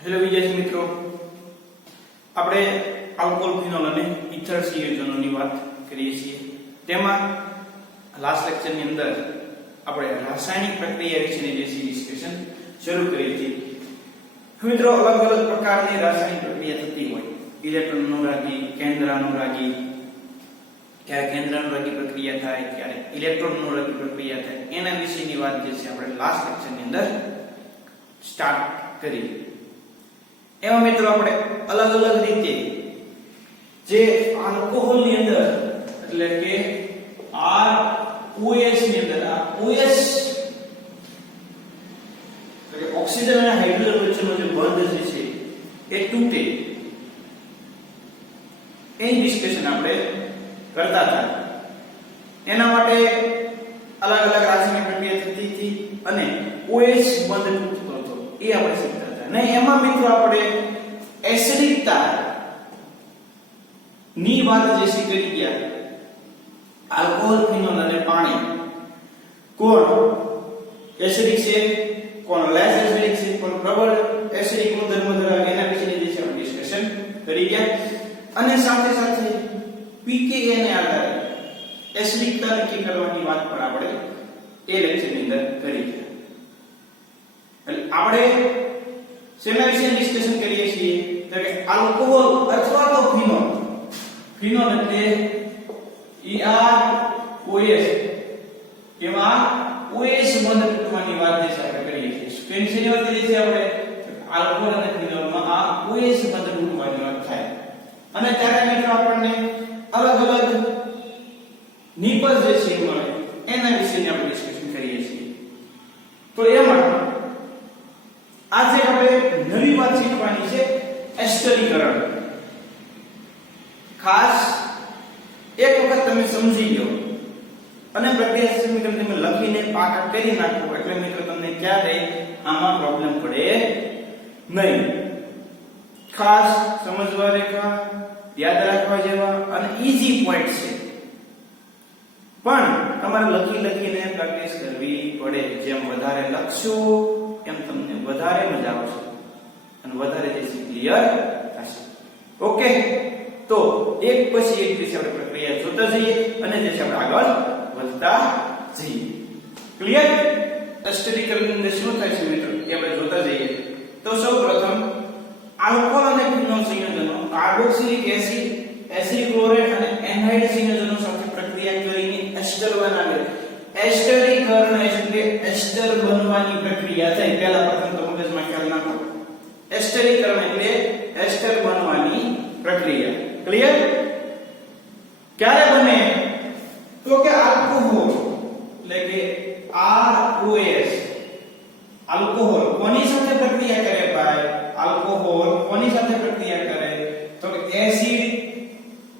Hello વિદ્યાર્થી મિત્રો, આપણે આલ્કોહોલ ફિનોલ અને ઇથર સંયોજનોની વાત કરીએ છીએ. તેમાં લાસ્ટ લેક્ચરની અંદર આપણે રાસાયણિક પ્રક્રિયા વિશેની જે ડિસ્કશન શરૂ કરી હતી. મિત્રો, અલગ અલગ પ્રકારની રાસાયણિક પ્રક્રિયા થતી હોય. ઇલેક્ટ્રોન અનુરાગી, કેન્દ્ર અનુરાગી, ક્યારે કેન્દ્ર અનુરાગી પ્રક્રિયા થાય, ક્યારે ઇલેક્ટ્રોન અનુરાગી પ્રક્રિયા થાય, એના વિશેની વાત જે છે આપણે લાસ્ટ લેક્ચરની અંદર સ્ટાર્ટ કરી. એમાં મિત્રો આપણે અલગ અલગ રીતે જે આલ્કોહોલ ની અંદર એટલે કે ROS ની અંદર આ OS એટલે કે ઓક્સિજન અને હાઇડ્રોજન વચ્ચેનો જે બંધ છે એ તૂટે એની ડિસ્કશન આપણે કરતા હતા. એના માટે અલગ અલગ રાસાયણિક પ્રક્રિયા થતી હતી અને OS બંધ તૂટતો હતો એ આપણે શીખતા હતા. ને એમાં મિત્રો આપણે એસિડિકતા ની વાત જે શીખી ગયા. આલ્કોહોલ, ફિનોલ અને પાણી કોણ એસિડિક છે, કોણ લેસ એસિડિક છે, કોણ પ્રબળ એસિડિક નો ધર્મ ધરાવે એના વિશેની જે આપણે ડિસ્કશન કરી ગયા. અને સાથે સાથે pKa ને આધારે એસિડિકતા નક્કી કરવાની વાત પણ આપણે એ લેક્ચરની અંદર કરી ગયા. એટલે આપણે શેના વિશે ડિસ્કશન કરીએ છીએ તો કે આલ્કોહોલ અથવા તો ફિનોલ. ફિનોલ એટલે EROS એમાં OS બંધ તૂટવાની વાત જે આપણે કરીએ છીએ. શેની વાત કરીએ છીએ આપણે? આલ્કોહોલ અને ફિનોલમાં આ OS બંધ તૂટવાની વાત થાય. અને ત્યારે મિત્રો આપણને અલગ અલગ નિપજ જે છે મળે એના વિશેની આપણે ડિસ્કશન કરીએ છીએ. તો એમાં આજે આપણે નવી વાત શીખવાની છે એસ્ટરીકરણ. ખાસ એક વખત તમે સમજી લો અને પ્રક્રિયા સમીકરણ તમે લખીને પાકા કરી નાખો એટલે મિત્રો તમને ક્યારે આમાં પ્રોબ્લેમ પડે નહીં. ખાસ સમજવા રેખા, યાદ રાખવા જેવા અને ઈઝી પોઈન્ટ છે, પણ તમારે લખીને પ્રેક્ટિસ કરવી પડે. જેમ વધારે લખશો એમ તમને વધારે મજા આવશે અને વધારે જે ક્લિયર થશે. ઓકે, તો એક પછી એક વિશે આપણે પ્રક્રિયા જોતા જઈએ અને જે છે આપણે આગળ વધતા જઈએ. ક્લિયર? એસ્ટરીકરણ ની અંદર શું થાય છે મિત્રો એ આપણે જોતા જઈએ. તો સૌપ્રથમ આલ્કોહોલ અને ફિનોલ સંયોજનો કાર્બોક્સિલિક એસિડ, એસિડ ક્લોરાઇડ અને એનહાઇડ સંયોજનો સાથે પ્રક્રિયા કરીને એસ્ટર બનાવે. એસ્ટરીકરણ એટલે એસ્ટર બનવાની પ્રક્રિયા થાય. પહેલા પ્રથમ તો મગજમાં ખ્યાલ નાખો. એસ્ટરીકરણ એટલે એસ્ટર બનવાની પ્રક્રિયા. ક્લિયર? ક્યારે બને? તો કે આલ્કોહોલ એટલે કે ROS આલ્કોહોલ કોની સાથે પ્રક્રિયા કરે ભાઈ? આલ્કોહોલ કોની સાથે પ્રક્રિયા કરે? તો કે acid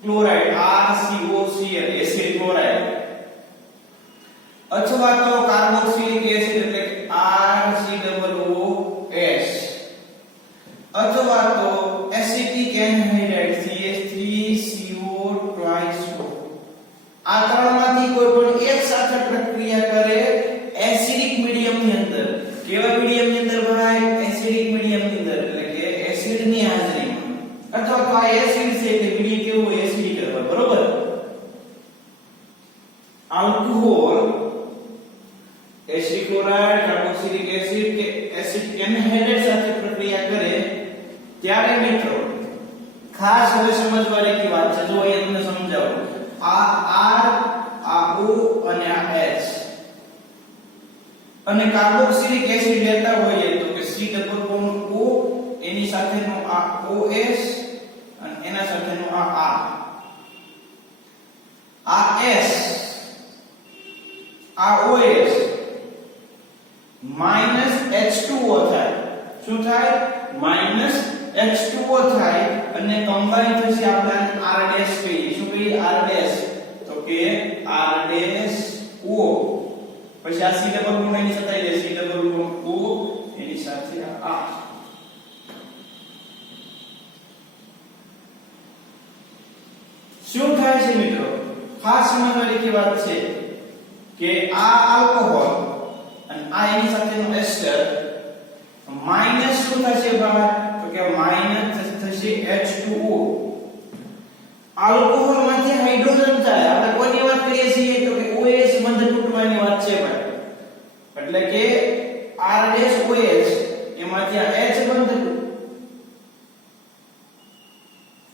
chloride RCOCl acid chloride અથવા તો કાર્બોક્સિલિક એસિડ એટલે કે RCOOS અથવા તો એસિટિક એનહાઇડ્રાઇડ CH3CO2. આ ત્રણમાંથી કોઈ પણ એક સાથે પ્રક્રિયા કરે એસિડિક મીડિયમ ની અંદર. કેવા મીડિયમ ની અંદર ભાઈ? એસિડિક મીડિયમ ની અંદર એટલે કે એસિડ ની હાજરીમાં. અથવા તો આ એસિડ છે એટલે મીડિયમ કેવું હોય? એસિડિક હોય. બરોબર? Alcohol, acid chloride, carboxylic acid કે એસિડ એનહાઇડ્રાઇડ સાથે પ્રક્રિયા કરે ત્યારે મિત્રો ખાસ હવે સમજવા જેવી વાત છે. જો અહીંયા તમને સમજાવું. આ R, આ O અને આ H અને કાર્બોક્સિલિક એસિડ લેતા હોઈએ તો કે C+O એની સાથેનો આ OS અને એના સાથેનો આ R. આ S, આ OS -H2O થાય. શું થાય? -H2O થાય અને કમ્બાઈન થશે આપણે R' કહીએ. શું કહીએ? R'. તો કે R'O પછી આ C+O એની સાથે આવી જાય. C+O એની સાથે આ શું થાય છે મિત્રો? ખાસ સમજવાની વાત છે કે આ આલ્કોહોલ અને આ એની સાથેનો એસ્ટર માઈનસ શું થશે ભાઈ? એટલે કે R-OH એમાંથી આ H બંધ થયું,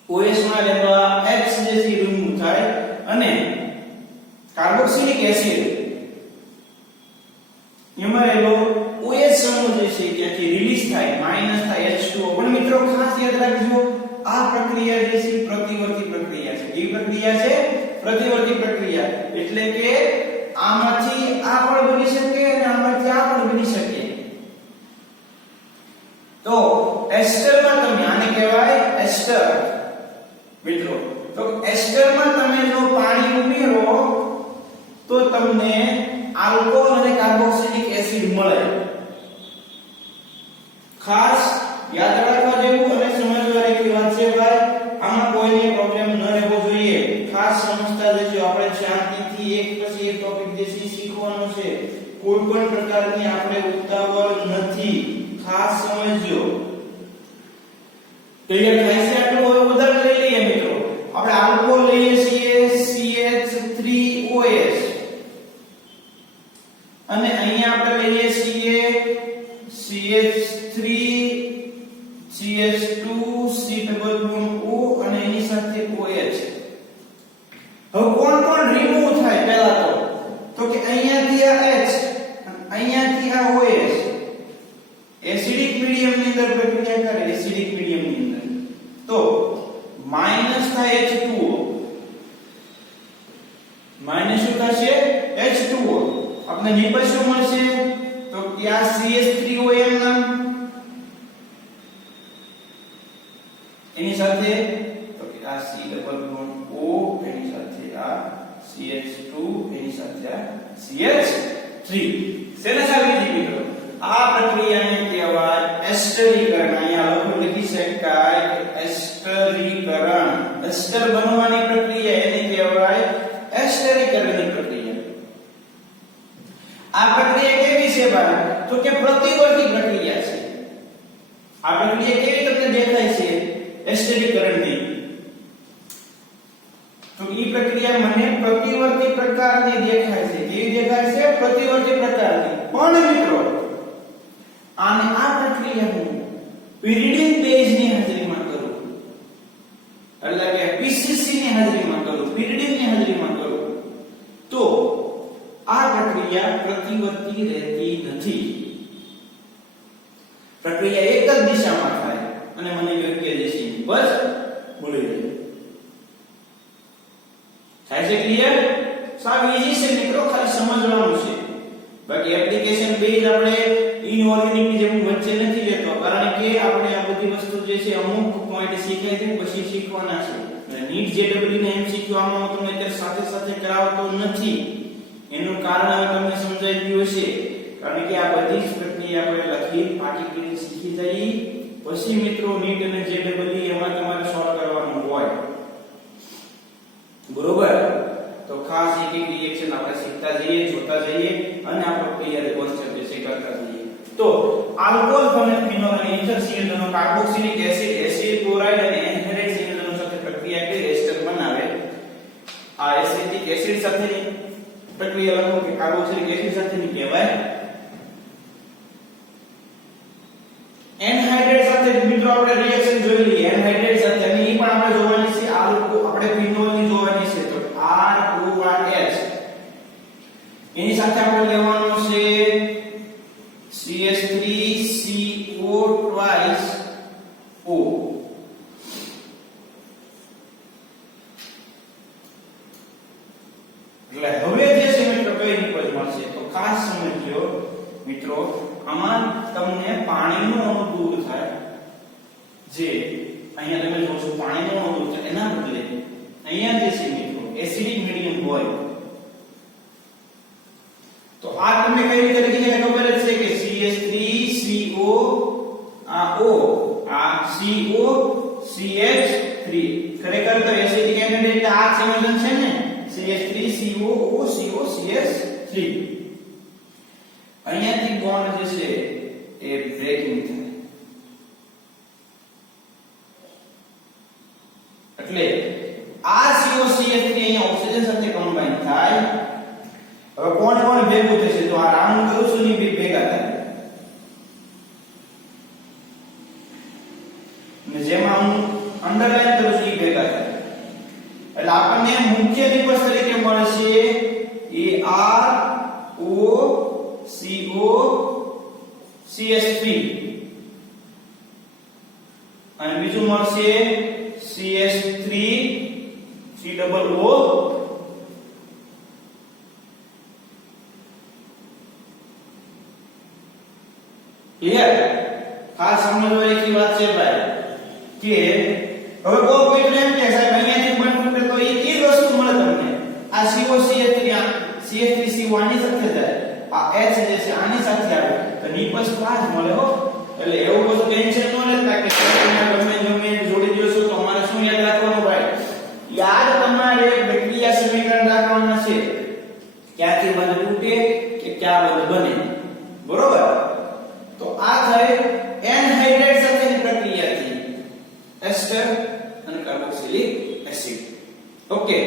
OH માં લેવા X જે છે રિમૂવ થાય અને કાર્બોક્સિલિક એસિડ એમાં રહેલો OH સમૂહ જે છે ત્યાંથી રિલીઝ થાય, માઈનસ થાય H2O. પણ મિત્રો ખાસ યાદ રાખજો આ પ્રક્રિયા જે છે પ્રતિવર્તી પ્રક્રિયા છે. કેવી પ્રક્રિયા છે? પ્રતિવર્તી પ્રક્રિયા. એટલે કે આમાંથી આ પણ બની શકે અને આમાંથી આ પણ બની શકે. તો એસ્ટરમાં તમે આને કહેવાય એસ્ટર મિત્રો. તો એસ્ટરમાં તમે જો પાણી ઉમેરો તો તમને આલ્કોહોલ અને કાર્બોક્સિલિક એસિડ મળે. ખાસ યાદ રાખવા જેવું અને સમજવા જેવી વાત છે ભાઈ. આમાં કોઈને પ્રોબ્લેમ ન રહેવો જોઈએ. ખાસ સમજતા જજો. આપણે શાંતિથી એક પછી એક ટોપિક જે શીખવાનો છે. કોઈ પણ પ્રકારની આપણે ઉતાવળ નથી. ખાસ સમજજો. ક્લિયર થાય છે આટલું? હવે ઉદાહરણ લઈ લઈએ મિત્રો. આપણે આલ્કોહોલ લઈએ છીએ CH3OH અને અહીંયા આપણે લઈએ છીએ CH3 CH2 C++O અને એની સાથે OH. હવે કોણ કોણ રિમૂવ થાય પહેલા તો કે અહીંયાથી આ H અને અહીંયાથી આ OH એસિડિક મીડિયમ ની અંદર પ્રક્રિયા કરે. એસિડિક મીડિયમ ની અંદર તો માઈનસ થાય H2O. માઈનસ શું થશે? H2O. આપણે નીચે શું મળશે? તો કે આ CH3OM નામ એની સાથે તો કે આ C++O એની સાથે આ CH2 એની સાથે આ CH3. શેના સાબિતી મિત્રો? આ પ્રક્રિયાને કહેવાય એસ્ટરીકરણ. અહીંયા લખી શકાય કે એસ્ટરીકરણ. એસ્ટર બનવાની પ્રક્રિયા એને કહેવાય એસ્ટરીકરણની પ્રક્રિયા. આ પ્રક્રિયા કેવી છે ભાઈ? તો કે પ્રતિવર્તી પ્રક્રિયા છે. આ પ્રક્રિયા કેવી તમને દેખાય છે? એસ્ટરીકરણની. તો એ પ્રક્રિયા મને પ્રતિવર્તી પ્રકારની દેખાય છે. કેવી દેખાય છે? પ્રતિવર્તી પ્રકારની. પણ મિત્રો આને આ પ્રક્રિયાનું pyridine બેઝ ની હાજરીમાં કરું, એટલે કે PCC ની હાજરીમાં કરું, pyridine ની હાજરીમાં કરું તો આ પ્રક્રિયા પ્રતિવર્તી રહેતી નથી. પ્રક્રિયા એક જ દિશામાં થાય અને મને યોગ્ય દિશા બસ મળી રહે. થાય છે ક્લિયર? સાવ ઈઝી છે મિત્રો, ખાલી સમજવાનું છે. બાકી એપ્લિકેશન બેઝ આપણે ઇનઓર્ગેનિક ની જેમ વચ્ચે નથી લેતો, કારણ કે આપણે આ બધી વસ્તુ જે છે અમુક પોઈન્ટ શીખાય છે પછી શીખવાના છે. નીટ જેડબલ્યુ ને MCQ આમાં હું તમને અત્યારે સાથે સાથે કરાવતો નથી. એનું કારણ હવે તમને સમજાઈ ગયું હશે. કારણ કે આ બધી જ પ્રક્રિયા આપણે લખી પાકી કરી શીખી જઈએ પછી મિત્રો નીટ અને જેડબલ્યુ એમાં તમારે સોલ્વ કરવાનું હોય. બરોબર? તો ખાસ એક એક રિએક્શન આપણે શીખતા જઈએ, જોતા જઈએ અને આ પ્રક્રિયાને કોન્સેપ્ટ વિશે કરતા જઈએ. તો આલ્કોહોલ અને ફિનોલ અને ઇથર સંયોજનો કાર્બોક્સિલિક એસિડ, એસિડ ક્લોરાઇડ અને એન્હાઇડ્રેટ સંયોજનો સાથે પ્રક્રિયા કરી એસ્ટર બનાવે. આ એસિટિક એસિડ સાથેની પ્રક્રિયા લખો કે કાર્બોક્સિલિક એસિડ સાથેની કહેવાય. એન્હાઇડ્રેટ સાથે મિત્રો આપણે રિએક્શન જોઈ લઈએ. એન્હાઇડ્રેટ સાથે અને એ પણ આપણે જોવાની છે. આપણે ફિનોલ ની જોવાની છે. તો ROH એની સાથે આપણે લેવાનો છે CH3CO twice O. એટલે હવે જે છે મિત્રો કઈ નિપજ મળશે તો ખાસ સમજજો મિત્રો. આમાં તમને પાણીનો અણુ દૂર થાય. જે અહીંયા તમે જોશો પાણીનો અણુ દૂર થાય એના બદલે અહીંયા જે છે મિત્રો એસિડિક મીડિયમ હોય તો આ તમે કઈ રીતે લખી શકાય ખબર જ છે કે CH3CO આ O આ CO CH3 ખરેખર તો એસિડિક એસિડ આ સંયોજન છે ને CH3CO O CO CH3. અહીંયાથી બોન્ડ જે છે એ બ્રેકિંગ થાય એટલે આ COCH3 અહીંયા ઓક્સિજન સાથે કમ્બાઈન થાય. હવે કોણ કોણ ભેગું થશે? તો આ રાઉન્ડ કરું છું ની COCH3 અને બીજું મળશે CH3 COO ક્લિયર ખાસ સમજવા જેવી વાત છે ભાઈ કે હવે કોઈ એમ કે સાહેબ અહીંયાથી બંધ કરે તો એ વસ્તુ મળે તમને આ COCH3 CH3CO આની સાથે જાય આ H જે છે આની સાથે આવે તો નિપજ તો આ જ મળે હો એટલે એવું બધું ટેન્શન ન લેતા કે તમે જોડી દો છો તો તમારે શું યાદ રાખવાનું ભાઈ યાદ તમારે પ્રક્રિયા સમીકરણ રાખવાના છે ક્યાંથી બંધ તૂટે કે ક્યાં બંધ બને બરોબર તો આ થાય એનહાઇડ્રેટ સાથેની પ્રક્રિયાથી એસ્ટર અને કાર્બોક્સિલિક એસિડ ઓકે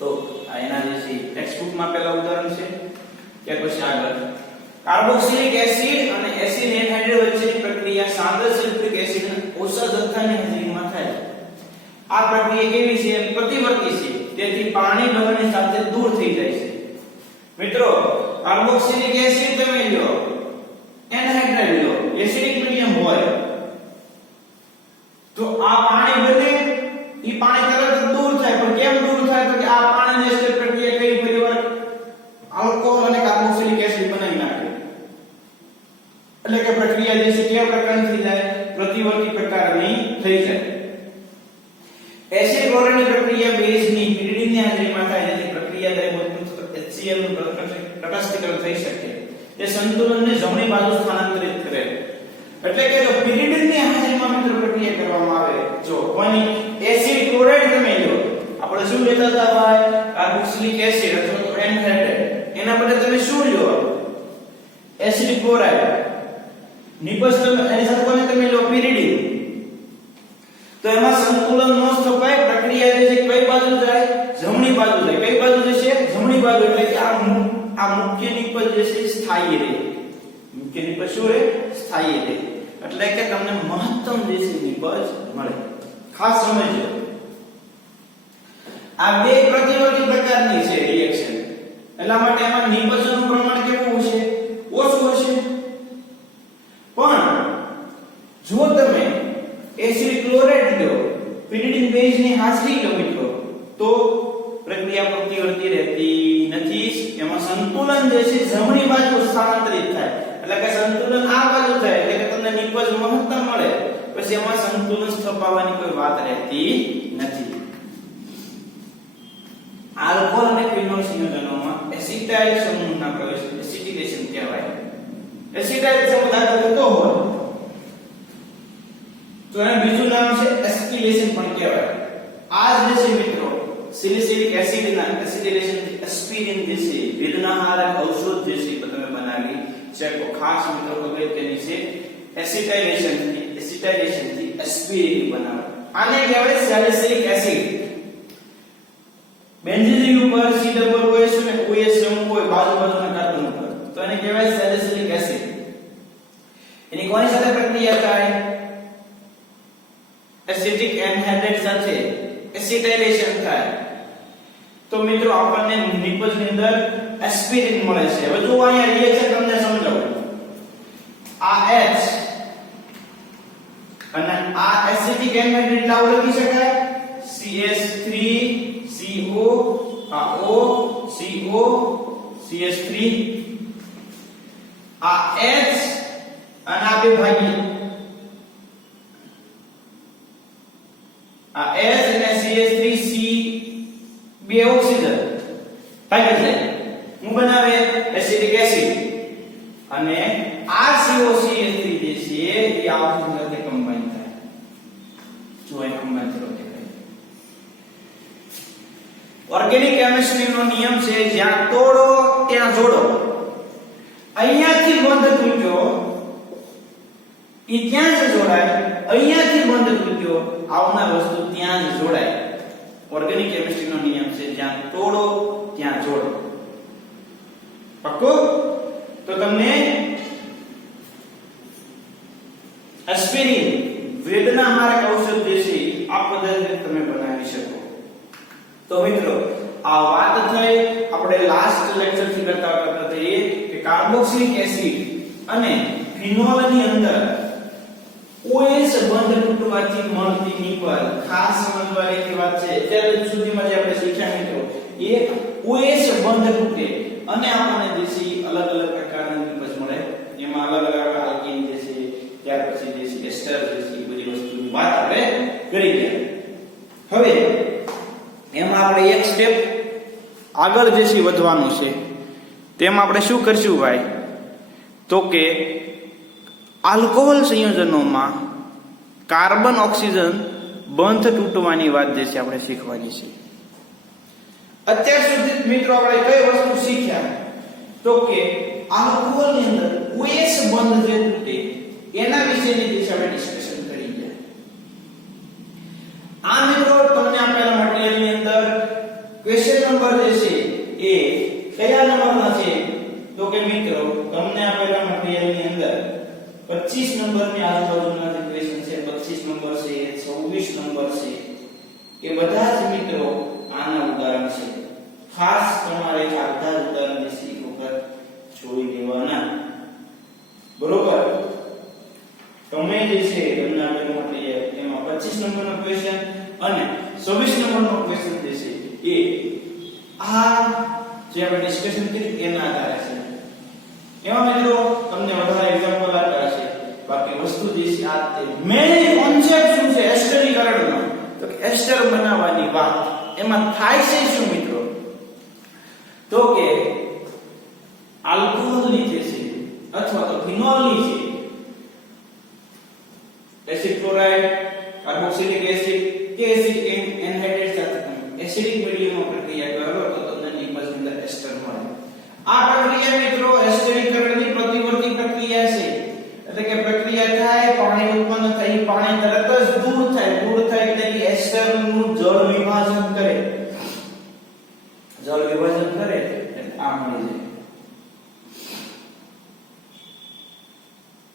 તો આ એના જે છે ટેક્સ્ટબુક માં પહેલા ઉદાહરણ છે કે પછી આગળ કાર્બોક્સિલિક એસિડ અને એસિડ એનહાઇડ્રેટ વચ્ચેની પ્રક્રિયા સાંદ્ર સલ્ફ્યુરિક એસિડ અને ઓછા જથ્થાની હાજરીમાં થાય આ પ્રક્રિયા કેવી છે પ્રતિવર્તી છે તેથી પાણી દવાની સાથે દૂર થઈ જાય છે મિત્રો કાર્બોક્સિલિક એસિડ તમે લો એનહાઇડ્રેટ લો એસિડિક મીડિયમ હોય તો આ પાણી બને ઈ પાણી તરત દૂર થાય પણ કેમ દૂર થાય તો કે આ પાણીની એસિડ પ્રક્રિયા કઈ પરિવાર આલ્કોહોલ અને કાર્બોક્સિલિક એસિડ બનાવી નાખે એટલે કે પ્રક્રિયા જે છે કેવા પ્રકારની થઈ જાય પ્રતિવર્તી પ્રકારની થઈ જાય એસિડ ક્લોરાઇડની પ્રક્રિયા બેઝની પિરિડિનની હાજરીમાં થાય જેથી પ્રક્રિયા દરમિયાન HCl નું તટસ્થીકરણ થઈ શકે તે સંતુલનને જમણી બાજુ સ્થાનાંતરિત કરે એટલે કે જો પિરિડિનની હાજરીમાં મિત્ર પ્રક્રિયા કરવામાં આવે જો કોની એસિડ ક્લોરાઇડ તમે લો આપણે શું લેતા હતા ભાઈ કાર્બોક્સિલિક એસિડ અથવા તો એનહાઇડ્રેટ એના બદલે તમે શું લો એસિડ ક્લોરાઇડ નિપજ તમે એની સાથે કોને તમે લો પિરિડિન તો એમાં સંતુલન ન સ્થપાય પ્રક્રિયા જે છે કઈ બાજુ જાય જમણી બાજુ જાય કઈ બાજુ જશે જમણી બાજુ એટલે કે આ મુખ્ય નિપજ જે છે સ્થાયી રહે મુખ્ય નિપજ શું રહે સ્થાયી રહે એટલે કે તમને મહત્તમ જે છે નિપજ મળે ખાસ સમજો આ બે પ્રતિવર્તી પ્રકારની છે રિએક્શન એટલા માટે એમાં નિપજનું પ્રમાણ કેવું હશે ઓછું હશે પણ જો તમે એસિડ ક્લોરાઇડ લો પિરિડિન બેઝ ની હાજરી લો મિત્રો તો પ્રક્રિયા પ્રતિવર્તી રહેતી નથી એમાં સંતુલન જે છે જમણી બાજુ સ્થાનાંતરિત થાય એટલે કે સંતુલન આ બાજુ થાય એટલે કે તમને નિપજ મહત્તમ મળે પછી એમાં સંતુલન સ્થપાવવાની કોઈ વાત રહેતી નથી આલ્કોહોલ અને ફિનોલ સંયોજનોમાં એસિટાઇલ સમૂહના પ્રવેશ એસિટિલેશન કહેવાય એસિટાઇલ સમૂહ દાખલ થતો હોય તો એનું બીજું નામ છે એસ્ટિલેશન પણ કહેવાય આ જે છે મિત્રો સિલિસિલિક એસિડ ના એસિટિલેશન એસ્પિરિન જે છે વેદનાહારક ઔષધ જે છે તમે બનાવી છે તો ખાસ મિત્રો અગત્યની છે એસિટાઇલેશન થી એસ્પિરિન બનાવે આને કહેવાય સેલિસિલિક એસિડ બેન્ઝીન ઉપર COOH અને OH સમૂહ હોય બાજુના કાર્બન ઉપર તો એને કહેવાય સેલિસિલિક એસિડ એની કોની સાથે પ્રક્રિયા થાય એસિડિક એનહાઇડ્રેટ સાથે એસિટાઇલેશન થાય તો મિત્રો આપણને નિપજની અંદર એસ્પિરિન મળે છે હવે જો અહીંયા રિએક્શન તમને સમજાવું આ H અને આ એસિડિક એનહાઇડ્રેટ લાવ લખી શકાય CH3CO આ O CO CH3 આ H અને આ બે ભાગી આ H અને CH3C બે ઓક્સિજન ભાગી જાય હું બનાવે એસિડિક એસિડ અને આ COCH3 જે છે એ આ ઓક્સિજન સાથે કમ્બાઈન થાય જો એ કમ્બાઈન થયો કે ઓર્ગેનિક કેમિસ્ટ્રીનો નિયમ છે જ્યાં તોડો ત્યાં જોડો અહીંયાથી બંધ તૂટ્યો ઈ ત્યાં જ જોડાય અહીંયાથી બંધ તૂટ્યો આવનાર વસ્તુ ત્યાં જ જોડાય ઓર્ગેનિક કેમિસ્ટ્રીનો નિયમ છે જ્યાં તોડો ત્યાં જોડો પાક્કો તો તમને એસ્પિરિન વેદનાહારક ઔષધ જે છે આ પદ્ધતિથી તમે બનાવી શકો તો મિત્રો આ વાત થઈ આપણે લાસ્ટ લેક્ચર થી કરતા હતા એ કે કાર્બોક્સિલિક એસિડ અને ફિનોલ ની અંદર OH બંધ તૂટવાથી મળતી નિપલ ખાસ સમજવાની વાત છે. અત્યાર સુધીમાં જે આપણે શીખ્યા મિત્રો એક OH બંધ તૂટે અને આપણને દેશી અલગ અલગ પ્રકારની નિપજ મળે. એમાં અલગ અલગ આલ્કીન જે છે, ત્યાર પછી જે છે એસ્ટર જે છે, બધી વસ્તુની વાત આપણે કરી ગયા. હવે એમાં આપણે એક સ્ટેપ આગળ જે છે વધવાનું છે. તેમાં આપણે શું કરશું ભાઈ, તો કે આલ્કોહોલ સંયોજનોમાં કાર્બન ઓક્સિજન બંધ તૂટવાની વાત જે છે આપણે શીખવાની છે. અત્યાર સુધી મિત્રો આપણે કઈ વસ્તુ શીખ્યા, તો કે આલ્કોહોલ ની અંદર OH બંધ જે તૂટે એના વિશેની જે છે આપણે ડિસ્કશન કરી ગયા. આ મિત્રો તમને આપેલા મટીરીયલ ની અંદર ક્વેશ્ચન નંબર જે છે એ કયા નંબરના છે, તો કે મિત્રો તમને આપેલા મટીરીયલ ની અંદર 25 નંબરની આજુબાજુના જે ક્વેશ્ચન છે, 25 નંબર છે, 26 નંબર છે, એ બધા જ મિત્રો આના ઉદાહરણ છે. ખાસ તમારે આ બધા જ ઉદાહરણ જે છે એક વખત જોઈ લેવાના. બરોબર? તમે જે છે તમને આપેલું મટીરીયલ એમાં 25 નંબરનો ક્વેશ્ચન અને 26 નંબરનો ક્વેશ્ચન જે છે એ આ જે આપણે ડિસ્કશન કરી એના આધારે છે. એમાં મિત્રો તમને વધારે એક્ઝામ્પલ આપ્યા છે. બાકી વસ્તુ જે છે આ તે મેઇન કોન્સેપ્ટ શું છે એસ્ટરીકરણનો, તો એસ્ટર બનાવવાની વાત. એમાં થાય છે શું મિત્રો, તો કે આલ્કોહોલ ની જે છે અથવા તો ફિનોલ ની છે એસિડ ક્લોરાઇડ, કાર્બોક્સિલિક એસિડ કે એસિડ એનહાઇડ્રેટ સાથે એસિડિક મીડિયમમાં પ્રક્રિયા કરો તો તમને નિપજ અંદર એસ્ટર મળે. આ પ્રક્રિયા મિત્રો એસ્ટરીકરણની પ્રતિવર્તી પ્રક્રિયા છે. એટલે કે પ્રક્રિયા થાય, પાણી ઉત્પન્ન થઈ, પાણી તરત જ દૂર થાય એટલે કે એસ્ટર નું જળ વિભાજન કરે. જળ વિભાજન કરે એટલે આ મળી જાય.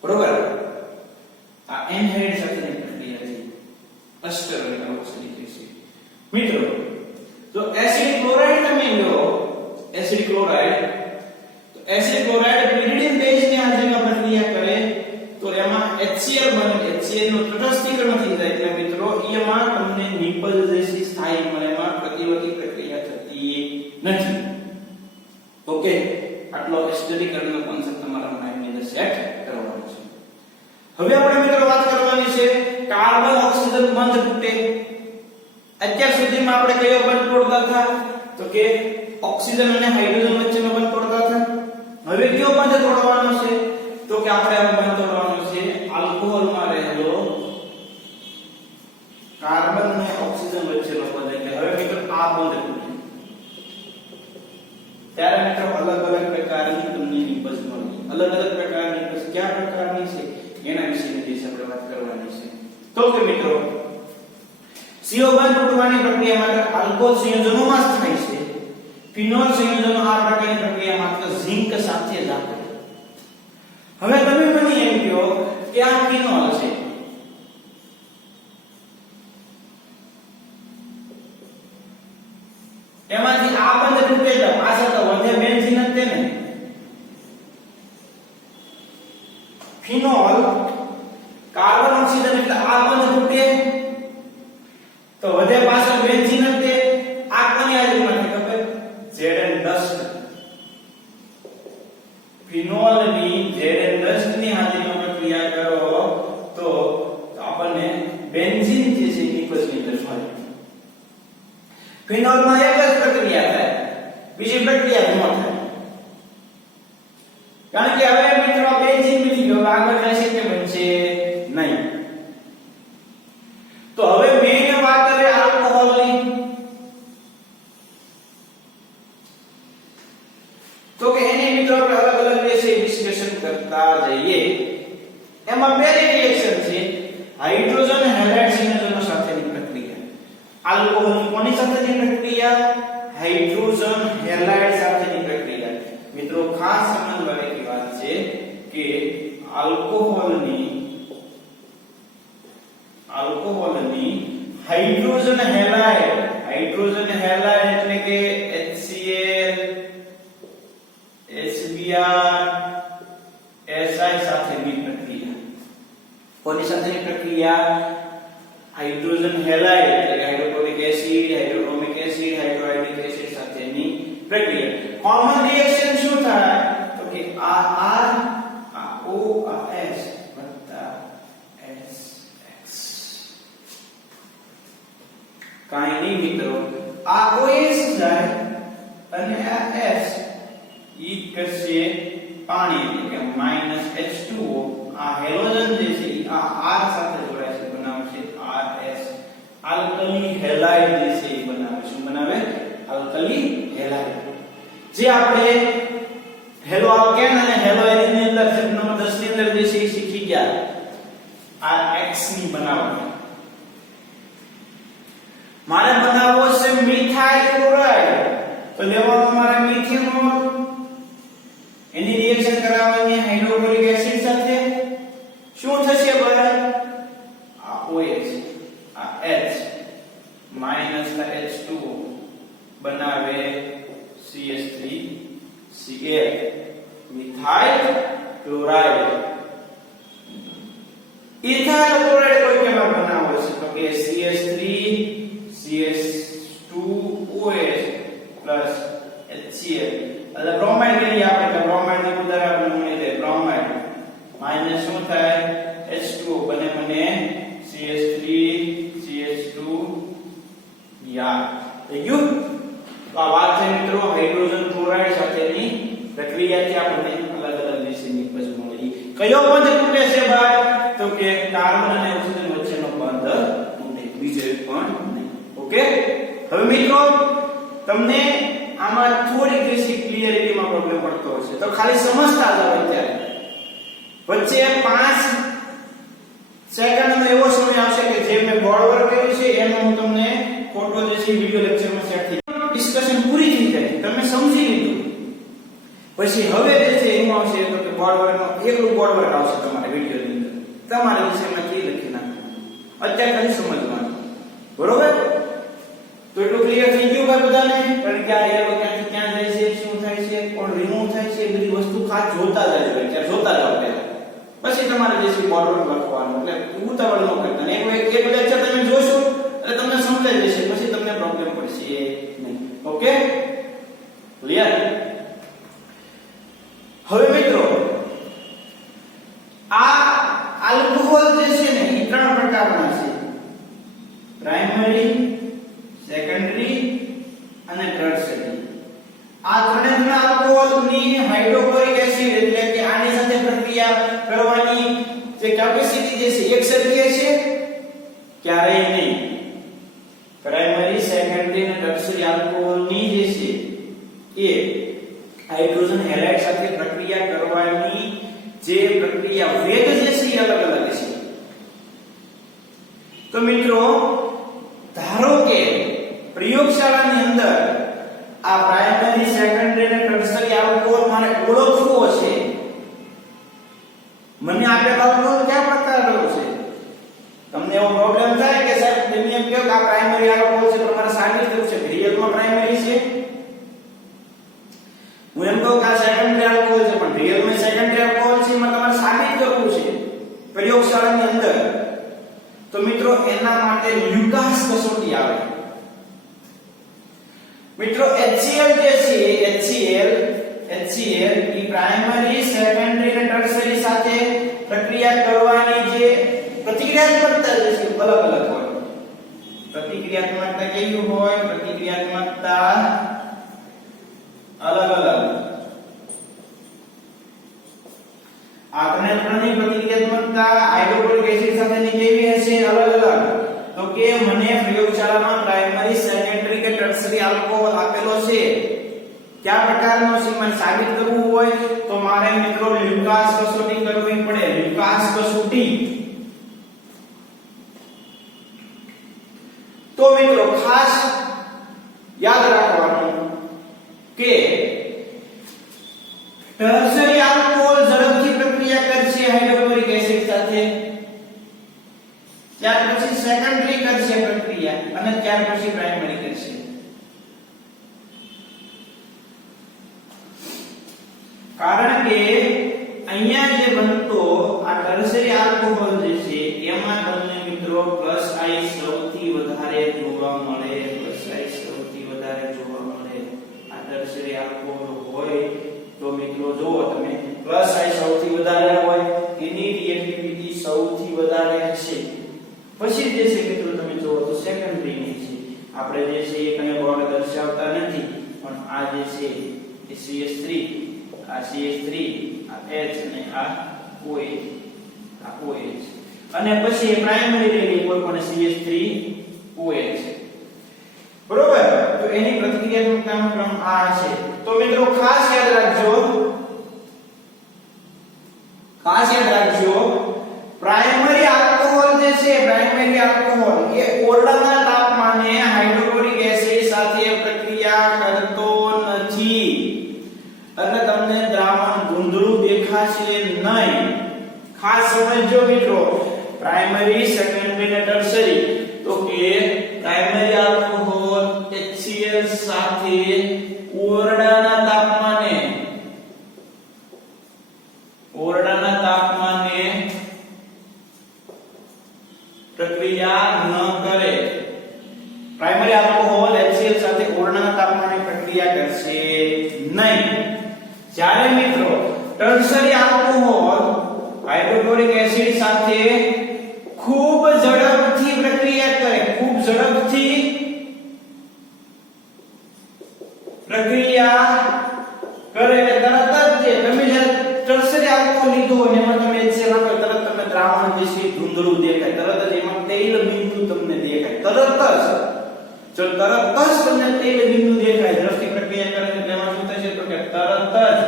બરોબર? આ એનહાઇડ સાથેની પ્રક્રિયા છે એસ્ટર અને કાર્બોક્સિલિક એસિડ. મિત્રો જો એસિડ ક્લોરાઇડ તમે લો, એસિડ ક્લોરાઇડ, તો એસિડ ક્લોરાઇડ pyridine બેઝ ની હાજરીમાં પ્રક્રિયા કરે તો એમાં HCl બને. HCl નું તટસ્થીકરણ થઈ જાય એટલે મિત્રો એમાં તમને નિપલ જે છે સ્થાયી મળે. એમાં પ્રતિવર્તી પ્રક્રિયા થતી નથી. ઓકે, આટલો એસ્ટરીકરણનો કોન્સેપ્ટ તમારા માઇન્ડની અંદર સેટ કરવાનો છે. હવે આપણે મિત્રો વાત કરવાની છે કાર્બન ઓક્સિજન બંધ તૂટે. અત્યાર સુધીમાં આપણે કયો બંધ તોડતા હતા, તો કે ઓક્સિજન અને હાઇડ્રોજન વચ્ચેનો બંધ તોડતા હતા. હવે કયો બંધ તોડવાનો છે, તો કે આપણે આ બંધ તોડવાનો છે આલ્કોહોલમાં રહેલો કાર્બન અને ઓક્સિજન વચ્ચેનો બંધ. એટલે હવે મિત્રો આ બંધ તૂટે ત્યારે મિત્રો અલગ અલગ પ્રકારની તમને નિપજ મળે. અલગ અલગ પ્રકારની નિપજ કયા પ્રકારની છે એના વિશેની આપણે વાત કરવાની છે. તો કે મિત્રો CO બંધ તૂટવાની પ્રક્રિયા માત્ર આલ્કોહોલ સંયોજનોમાં જ થાય છે. ફિનોલ સંયોજનો આ પ્રકારની પ્રક્રિયા માત્ર ઝિંક સાથે જ આપે. હવે તમે મને એમ કહો કે આ ફિનોલ છે, એમાંથી આ બંધ તૂટે તો પાછળ તો વધે બેન્ઝીન જ તેને. ફિનોલ કાર્બન ઓક્સિજન એટલે આ બંધ તૂટે તો વધે પાછળ બેન્ઝીન જ તે. આ કોની હાજરીમાં છે ખબર? Zn-ડસ્ટ. ફિનોલ ની Zn-ડસ્ટ ની હાજરીમાં પ્રક્રિયા કરો તો આપણને બેન્ઝીન જે છે નિપજની અંદર મળે. ફિનોલ માં એક જ પ્રક્રિયા થાય, બીજી પ્રક્રિયા ન થાય. કારણ કે હવે મિત્રો બેન્ઝીન બની ગયો, આગળ જશે કે બનશે નહીં. તો હવે મેઈન વાત કરે આલ્કોહોલની, તો કે એની મિત્રો આપણે અલગ અલગ વિશે ડિસ્કશન કરતા જઈએ. એમાં પહેલી રિએક્શન છે હાઇડ્રોજન હેલાઇડ સંયોજનો સાથેની પ્રક્રિયા. આલ્કોહોલની કોની સાથેની પ્રક્રિયા? હાઇડ્રોજન હેલાઇડ સાથેની પ્રક્રિયા. મિત્રો ખાસ સમજવાની વાત છે કે આલ્કોહોલની હાઇડ્રોજન હેલાઇડ એટલે કે HCl, HBr, કોની સાથેની પ્રક્રિયા હાઇડ્રોજન હેલાઇડ એટલે કે હાઇડ્રોક્લોરિક એસિડ હાઇડ્રોબ્રોમિક એસિડ હાઇડ્રોઆયોડિક એસિડ સાથેની પ્રક્રિયા કોમન રિએક્શન શું થાય તો કે આ R આ O આ S વત્તા SX કાઈ નહીં મિત્રો આ OS જાય અને આ S ઈ કરશે પાણી એટલે કે -H2O આ હેલોજન જે છે આ R સાથે જોડાય છે બનાવશે RS આલ્કલી હેલાઇડ જે છે એ બનાવે શું બનાવે આલ્કલી હેલાઇડ જે આપણે હેલો આલ્કેન અને હેલો એરિન ની અંદર સ્ટેપ નંબર 10 ની અંદર જે છે એ શીખી ગયા RX ની બનાવવાની મારે બનાવવો છે મિથાઇલ ક્લોરાઇડ તો લેવાનો મારે મિથેનોલ એની રિએક્શન કરાવવાની હાઇડ્રોક્લોરિક એસિડ સાથે શું થશે ભાઈ આ OH આ H માઈનસ H2O બનાવે CH3Cl methyl chloride ethyl chloride કોઈ કેમાં બનાવવો છે તો કે CH3 CH2OH HCl એટલે બ્રોમાઇડ કરીએ આપણે બ્રોમાઇડ નું ઉદાહરણ આપણે મળી જાય બ્રોમાઇડ માઈનસ શું થાય H2O બને CH3 CH2 યા થઈ ગયું તો આ વાત છે મિત્રો હાઇડ્રોજન ક્લોરાઇડ સાથેની પ્રક્રિયાથી આપણને અલગ અલગ વિષયની પછી મળી કયો બંધ તૂટે છે ભાઈ તો કે કાર્બન અને ઓક્સિજન વચ્ચેનો બંધ તૂટે બીજો એક પણ નહીં ઓકે હવે મિત્રો તમને આમાં થોડી બેસિક ક્લિયરિટીમાં પ્રોબ્લેમ પડતો હશે તો ખાલી સમજતા જાવ અત્યારે વચ્ચે 5 સેકન્ડનો એવો સમય આવશે કે જે મેં બોર્ડ વર્ક કર્યું છે એનો હું તમને ફોટો જે છે વિડિયો લેક્ચરમાં સેટ થઈ ડિસ્કશન પૂરી થઈ જાય તમે સમજી લીધું પછી હવે જે છે એમાં આવશે તો કે બોર્ડ વર્કનો એકલું બોર્ડ વર્ક આવશે તમારા વિડિયોની અંદર તમારે વિષયમાં કી લખી નાખવાનું અત્યારે ખાલી સમજવાનું બરોબર તો એટલું ક્લિયર થઈ ગયું ભાઈ બધાને કારણ કે આ એરો ક્યાંથી ક્યાં જાય છે શું થાય છે કોણ રિમૂવ થાય છે બધી વસ્તુ ખાસ જોતા જજો અત્યારે જોતા જાવ પહેલા પછી તમારે જે છે બોર્ડ વર્ક લખવાનું એટલે ઉતાવળ ન કરતા એક લેક્ચર તમે જોશો એટલે તમને સમજાઈ જશે પછી તમને પ્રોબ્લેમ પડશે નહીં ઓકે ક્લિયર હવે મિત્રો આ આલ્કોહોલ જે છે ને એ 3 પ્રકારના છે પ્રાઇમરી સેકન્ડરી અને ટર્શરી આ ત્રણે આલ્કોહોલની હાઇડ્રોક્લોરિક એસિડ એટલે કે આની સાથે પ્રક્રિયા કરવાની જે કેપેસિટી જે છે એક સરખી છે ક્યારેય નહીં પ્રાઇમરી સેકન્ડરી અને ટર્શરી આલ્કોહોલની જે છે એ હાઇડ્રોજન હેલાઇડ સાથે પ્રક્રિયા કરવાની જે પ્રક્રિયા વેગ જે છે એ અલગ અલગ છે તો મિત્રો ધારો કે પ્રયોગશાળાની અંદર આ પ્રાઇમરી સેકન્ડરી અને ટર્શરી આલ્કોહોલ મારે ઓળખવો છે મને આપેલ આલ્કોહોલ કયા પ્રકારનો છે તમને એવો પ્રોબ્લેમ થાય કે સાહેબ તમે એમ કહો કે આ પ્રાઇમરી આલ્કોહોલ છે તમારે સાબિત કરવું છે રિયલમાં પ્રાઇમરી છે હું એમ કહું કે આ સેકન્ડરી આલ્કોહોલ છે પણ રિયલમાં સેકન્ડરી આલ્કોહોલ છે એમાં તમારે સાબિત કરવું છે પ્રયોગશાળાની અંદર તો મિત્રો એના માટે લ્યુકાસ કસોટી આવે મિત્રો HCl જે છે HCl એ પ્રાઇમરી સેકન્ડરી અને ટર્શરી સાથે પ્રક્રિયા કરવાની જે પ્રતિક્રિયાત્મકતા જે છે અલગ અલગ હોય પ્રતિક્રિયાત્મકતા કેવી હોય પ્રતિક્રિયાત્મકતા અલગ અલગ આપણે ત્રણેય પ્રતિક્રિયાત્મકતા હાઇડ્રોક્લોરિક એસિડ સાથેની કેવી હશે અલગ અલગ તો કે મને પ્રયોગશાળામાં પ્રાઇમરી સેકન્ડરી કે ટર્શરી આલ્કોહોલ આપેલો છે કયા પ્રકારનો છે મને સાબિત કરવું હોય તો મારે મિત્રો લ્યુકાસ કસોટી કરવી પડે લ્યુકાસ કસોટી તો મિત્રો ખાસ યાદ રાખવાનું કે ટર્શરી આલ્કોહોલ ઝડપથી પ્રક્રિયા કરશે હાઇડ્રોક્લોરિક એસિડ સાથે ત્યાર પછી સેકન્ડરી કરશે પ્રક્રિયા અને ત્યાર પછી પ્રાઇમરી કરશે કારણ કે અહીંયા જે બનતો આ ટર્શરી આલ્કોહોલ જે છે વધારે હોય એની રિએક્ટિવિટી સૌથી વધારે હશે. પછી જે છે મિત્રો તમે જુઓ તો સેકન્ડરી ની છે. આપણે જે છે એક અને બોર્ડ દર્શાવતા નથી, પણ આ જે છે એ CH3, આ CH3, આ H અને આ OH, આ OH. અને પછી એ પ્રાઇમરી લઈ કોઈ પણ CH3OH. બરોબર? તો એની પ્રતિક્રિયાત્મકતાનો ક્રમ આ છે. તો મિત્રો ખાસ યાદ રાખજો પ્રાઇમરી આલ્કોહોલ જે છે, પ્રાઇમરી આલ્કોહોલ એ ઓરડાના તાપમાને હાઇડ્રોક્લોરિક એસિડ સાથે પ્રક્રિયા કરતો નથી. એટલે તમને દ્રાવણ ધૂંધળું દેખાશે નહીં. ખાસ સમજજો મિત્રો, પ્રાઇમરી, સેકન્ડરી અને ટર્શરી. તો કે પ્રાઇમરી આલ્કોહોલ HCl સાથે ઓરડાના તાપમાને પ્રક્રિયા ન કરે. પ્રાઇમરી આલ્કોહોલ HCl સાથે ઓરડાના તાપમાને પ્રક્રિયા કરશે નહીં. જ્યારે મિત્રો ટર્શરી આલ્કોહોલ હાઇડ્રોક્લોરિક એસિડ સાથે ખૂબ ઝડપથી પ્રક્રિયા કરે, ખૂબ ઝડપથી પ્રક્રિયા કરે તરત જ તમે જ્યારે ટર્શરી આલ્કોહોલ લીધો અને એમાં તમે HCl આપો તરત તમને દ્રાવણ જે છે ધૂંધળું દેખાય, તરત જ એમાં તેલ બિંદુ તમને દેખાય, તરત જ તમને તેલ બિંદુ દેખાય. ઝડપથી પ્રક્રિયા કરે એટલે એમાં શું થશે તો કે તરત જ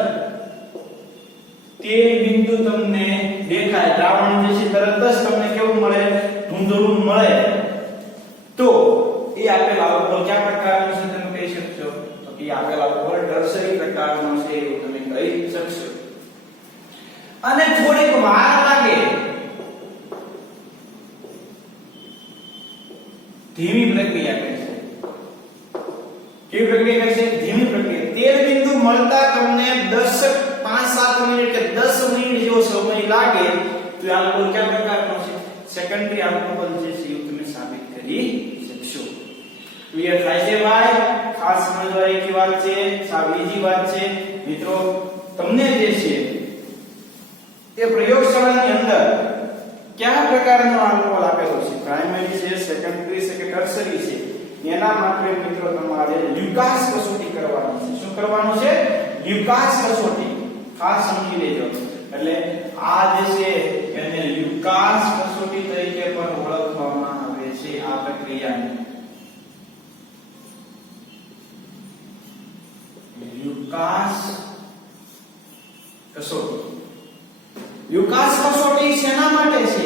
તેલ બિંદુ તમને દેખાય. દ્રાવણ જે છે તરત જ તમને કેવું મળે? ધૂંધળું મળે. તો એ આપેલ આલ્કોહોલ કયા પ્રકારનો છે તમે કહી શકશો? તો એ આપેલ આલ્કોહોલ ટર્શરી પ્રકારનો છે એવું તમે કહી શકશો. અને થોડીક વાર લાગે, ધીમી પ્રક્રિયા કરશે. કેવી પ્રક્રિયા કરશે? ધીમી પ્રક્રિયા. તેલ બિંદુ મળતા તમને 5-7 મિનિટ કે 10 મિનિટ જેવો સમય લાગે તો આ આલ્કોહોલ કયા પ્રકારનો છે? સેકન્ડરી આલ્કોહોલ જે છે એવું તમે સાબિત કરી શકશો. ક્લિયર થાય છે ભાઈ? ખાસ સમજવા એક વાત છે, સાવ ઈઝી વાત છે મિત્રો. તમને જે છે એ પ્રયોગશાળાની અંદર કયા પ્રકારનો આલ્કોહોલ આપેલો છે, પ્રાઇમરી છે, સેકન્ડરી છે કે ટર્શરી છે, એના માટે મિત્રો તમારે લ્યુકાસ કસોટી કરવાની છે. શું કરવાનું છે? લ્યુકાસ કસોટી. ખાસ સમજી લેજો. એટલે આ જે છે એને લ્યુકાસ કસોટી તરીકે પણ ઓળખવામાં આવે છે આ પ્રક્રિયાને. લ્યુકાસ કસોટી. લ્યુકાસ કસોટી શેના માટે છે?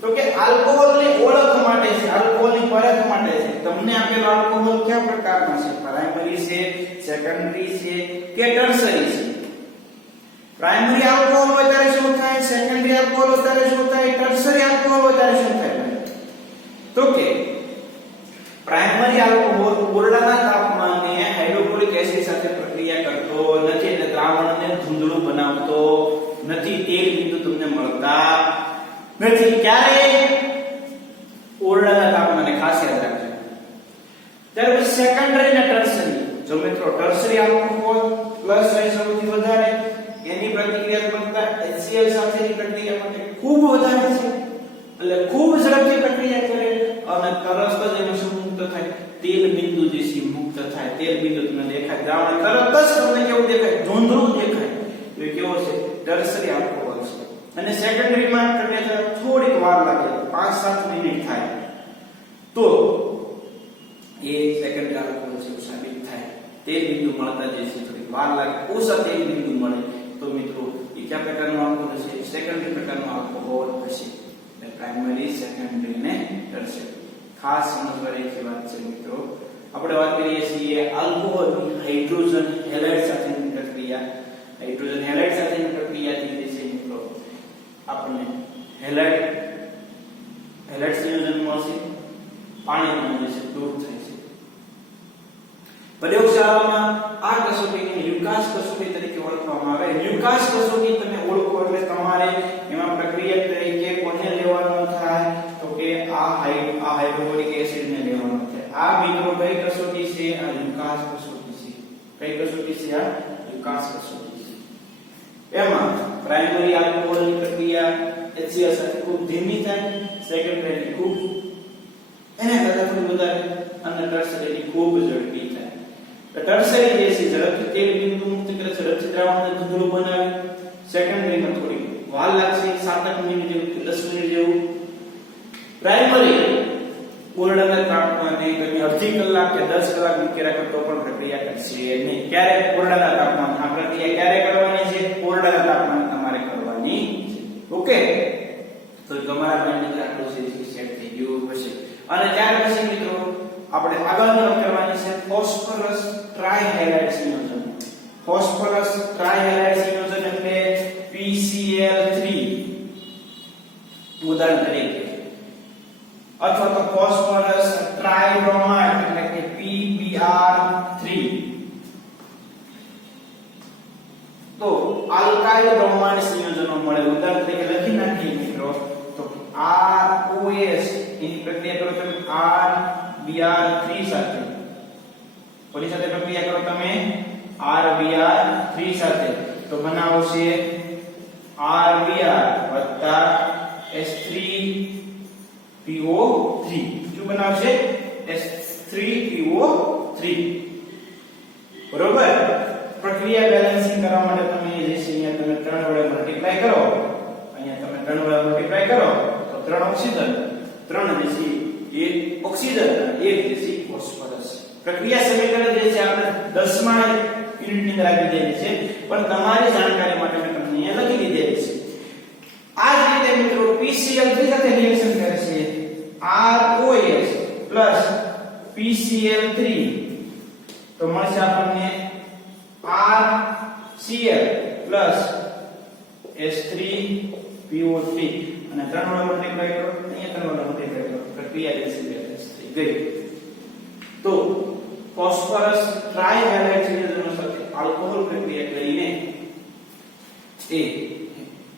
તો કે આલ્કોહોલની ઓળખ માટે છે, આલ્કોહોલની પરખ માટે છે. તમને આપેલો આલ્કોહોલ કયા પ્રકારનો છે? પ્રાઇમરી છે, સેકન્ડરી છે કે ટર્શરી છે? પ્રાઇમરી આલ્કોહોલ હોય ત્યારે શું થાય? સેકન્ડરી આલ્કોહોલ હોય ત્યારે શું થાય? ટર્શરી આલ્કોહોલ હોય ત્યારે શું થાય? તો કે પ્રાઇમરી આલ્કોહોલ ઓરડાના તાપમાને હાઇડ્રોક્લોરિક એસિડ સાથે પ્રક્રિયા કરતો નથી, એટલે દ્રાવણને ધૂંધળું બનાવતો નથી, તેલ બિંદુ તમને મળતા નથી. ક્યારે? ઓરડાના તાપમાને. ખાસ યાદ રાખજો. ત્યાર પછી સેકન્ડરી અને ટર્શરી. જો મિત્રો ટર્શરી આલ્કોહોલ પ્લસ હોય સૌથી વધારે, એની પ્રતિક્રિયાત્મકતા HCl સાથેની પ્રક્રિયા માટે ખૂબ વધારે છે, એટલે ખૂબ ઝડપથી પ્રક્રિયા કરે અને તરત જ એમાં શું મુક્ત થાય? તેલ બિંદુ જે છે મુક્ત થાય. તેલ બિંદુ તમને દેખાય, દ્રાવણ તરત જ તમને કેવું દેખાય? ધૂંધળું દેખાય. તો એ કેવો છે? ટર્શરી આલ્કોહોલ છે. અને સેકન્ડરી માં પ્રક્રિયા થોડીક વાર લાગે, 5-7 મિનિટ થાય તો એ સેકન્ડરી આલ્કોહોલ છે સાબિત થાય. તેલ બિંદુ મળતા જે છે થોડીક વાર લાગે, ઓછા તેલ બિંદુ મળે તો મિત્રો એ કયા પ્રકારનો આલ્કોહોલ છે? સેકન્ડરી પ્રકારનો આલ્કોહોલ હશે. પ્રાઇમરી, સેકન્ડરી ને ટર્શરી. ખાસ સમજવાની એક વાત છે મિત્રો. આપણે વાત કરીએ છીએ આલ્કોહોલની હાઇડ્રોજન હેલાઇડ સાથેની પ્રક્રિયા. હાઇડ્રોજન હેલાઇડ સાથેની પ્રક્રિયાથી જે છે મિત્રો આપણને હેલાઇડ સંયોજન મળશે, પાણીમાં જે છે દૂર થાય છે. પ્રયોગશાળામાં આ કસોટીને લ્યુકાસ કસોટી તરીકે ઓળખવામાં આવે. લ્યુકાસ કસોટી તમે ઓળખો એટલે તમારે એમાં પ્રક્રિયા તરીકે કોને લેવાનો થાય? તો કે આ હાઇડ્રોક્લોરિક એસિડ ને લેવાનો થાય. આ મિત્રો કઈ કસોટી છે? આ લ્યુકાસ કસોટી છે. કઈ કસોટી છે? આ લ્યુકાસ કસોટી છે. એમાં પ્રાઇમરી પ્રાઇમરી આલ્કોહોલની પ્રક્રિયા HCl સાથે ખૂબ ધીમી થાય, સેકન્ડરી ખૂબ એના કરતા થોડી વધારે અને ટર્શરી ખૂબ ઝડપી થાય. તો ટર્શરી જે છે ઝડપથી તેલ બિંદુ મુક્ત કરે, ઝડપથી દ્રાવણને ધૂંધળું બનાવે. સેકન્ડરીમાં થોડી વાર લાગશે, 7-8 મિનિટ જેવું, 10 મિનિટ જેવું. પ્રાઇમરી ઓરડાના તાપમાને કદી અડધી કલાક કે 10 કલાક મૂકી રાખો તો પણ પ્રક્રિયા કરશે નહીં. ક્યારે? ઓરડાના તાપમાન. આ પ્રક્રિયા ક્યારે કરવાની છે? ઓરડાના તાપમાને તમારે કરવાની છે. ઓકે, તો તમારા માઇન્ડની આટલું સેટ થઈ ગયું હશે. અને ત્યાર પછી મિત્રો આપણે આગળની વાત કરવાની છે ફોસ્ફરસ ટ્રાઇહેલાઇડ સંયોજન. ફોસ્ફરસ ટ્રાઇહેલાઇડ સંયોજન એટલે PCl3 ઉદાહરણ તરીકે, અથવા તો ફોસ્ફરસ ટ્રાઇબ્રોમાઇડ એટલે કે PBr3. તો આલ્કાઇલ બ્રોમાઇડ સંયોજનો મળે. ઉદાહરણ તરીકે લખી નાખીએ મિત્રો, તો ROS એની પ્રક્રિયા કરો તમે RBr3 સાથે, કોની સાથે પ્રક્રિયા કરો તમે? RBr3 સાથે, તો બનાવશે RBr H3PO3. શું બનાવશે? H3PO3. બરોબર. પ્રક્રિયા બેલેન્સિંગ કરવા માટે તમે જે છે અહીંયા તમે 3 વડે મલ્ટીપ્લાય કરો, અહીંયા તમે 3 વડે મલ્ટીપ્લાય કરો તો 3 ઓક્સિજન, 3 જે છે એ ઓક્સિજન અને 1 જે છે ફોસ્ફરસ. પ્રક્રિયા સમીકરણ જે છે આપણે 10મા યુનિટની અંદર આપી દેલી છે, પણ તમારી જાણકારી માટે મેં તમને અહીંયા લખી દીધેલી છે. આ જ રીતે મિત્રો PCl3 સાથે રિએક્શન કરે છે ROS પ્લસ PCl3, તો મળશે આપણને RCl પ્લસ H3PO3 અને 3 વડે મલ્ટીપ્લાય કરો, અહીંયા 3 વડે મલ્ટીપ્લાય કરો, પ્રક્રિયા જે છે બેલેન્સ થઈ ગઈ. તો ફોસ્ફરસ ટ્રાઇહેલાઇડ સંયોજનો સાથે આલ્કોહોલ પ્રક્રિયા કરીને એ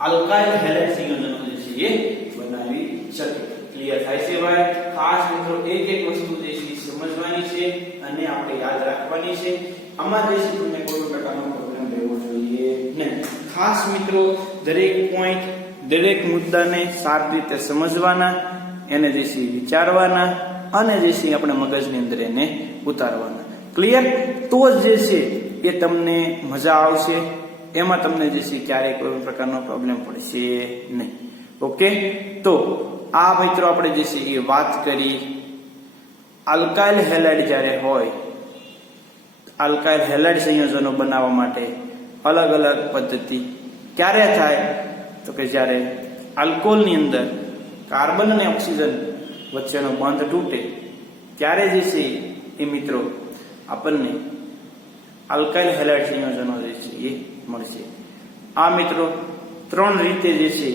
આલ્કાઇલ હેલાઇડ સંયોજનો જે છે એ બનાવી શકે. ક્લિયર થાય છે ભાઈ? ખાસ મિત્રો એક એક વસ્તુ જે છે સમજવાની છે અને આપણે યાદ રાખવાની છે. આમાં જે છે તમને કોઈ પ્રકારનો પ્રોબ્લેમ રહેવો જોઈએ નહીં. ખાસ મિત્રો દરેક પોઈન્ટ, દરેક મુદ્દાને સારી રીતે સમજવાના, એને જે છે વિચારવાના અને જે છે આપણે મગજની અંદર એને ઉતારવાના. ક્લિયર? તો જ જે છે એ તમને મજા આવશે, એમાં તમને જે છે ક્યારેય કોઈ પ્રકારનો પ્રોબ્લેમ પડશે નહીં. ઓકે, તો આ મિત્રો આપણે જે છે એ વાત કરી આલ્કાઇલ હેલાઇડ જ્યારે હોય, આલ્કાઇલ હેલાઇડ સંયોજનો બનાવવા માટે અલગ અલગ પદ્ધતિ ક્યારે થાય, તો કે જ્યારે આલ્કોહોલની અંદર કાર્બન અને ઓક્સિજન વચ્ચેનો બંધ તૂટે ત્યારે જે છે એ મિત્રો આપણને આલ્કાઇલ હેલાઇડ સંયોજનો જે છે એ મળશે. આ મિત્રો 3 રીતે જે છે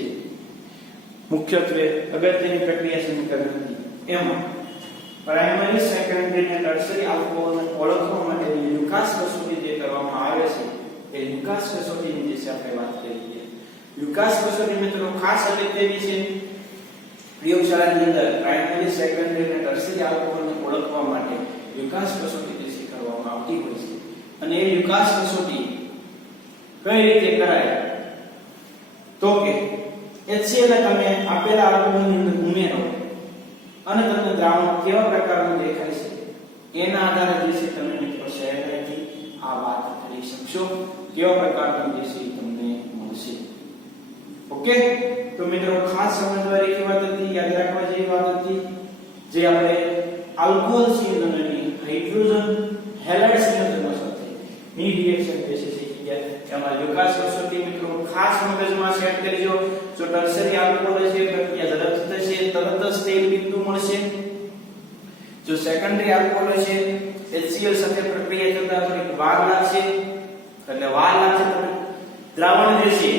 મુખ્યત્વે અગત્યની પ્રક્રિયા સમીકરણ હતી. એમાં પ્રાઇમરી, સેકન્ડરી અને ટર્શરી આલ્કોહોલને ઓળખવા માટેની લ્યુકાસ કસોટી જે કરવામાં આવે છે એ લ્યુકાસ કસોટીની જે છે આપણે વાત કરી છે. લ્યુકાસ કસોટી મિત્રો ખાસ અગત્યની છે. પ્રયોગશાળાની અંદર પ્રાઇમરી, સેકન્ડરી અને ટર્શરી આલ્કોહોલને ઓળખવા માટે લ્યુકાસ કસોટી જે છે કરવામાં આવતી હોય છે. અને એ લ્યુકાસ કસોટી કઈ રીતે કરાય, તો કે HCl ને તમે આપેલા આલ્કોહોલની અંદર ઉમેરો અને તમને દ્રાવણ કેવા પ્રકારનું દેખાય છે એના આધારે જે છે તમે મિત્રો સહેલાઈથી આ વાત કરી શકશો, કેવા પ્રકારનું જે છે તમને મળશે. ઓકે, તો મિત્રો ખાસ સમજવાની એક વાત હતી, યાદ રાખવા જેવી વાત હતી, જે આપણે આલ્કોહોલ સંયોજનની હાઇડ્રોજન હેલાઇડ સંયોજનો સાથે ની રિએક્શન જે છે શીખી ગયા. એમાં લ્યુકાસ કસોટી મિત્રો ખાસ મગજમાં સેટ કરજો. જો ટર્શરી આલ્કોહોલ છે પ્રક્રિયા ઝડપથી થશે, તરત જ તેલ બિંદુ મળશે. જો સેકન્ડરી આલ્કોહોલ છે HCl સાથે પ્રક્રિયા થતા થોડીક વાર લાગશે, એટલે વાર લાગશે તો દ્રાવણ જે છે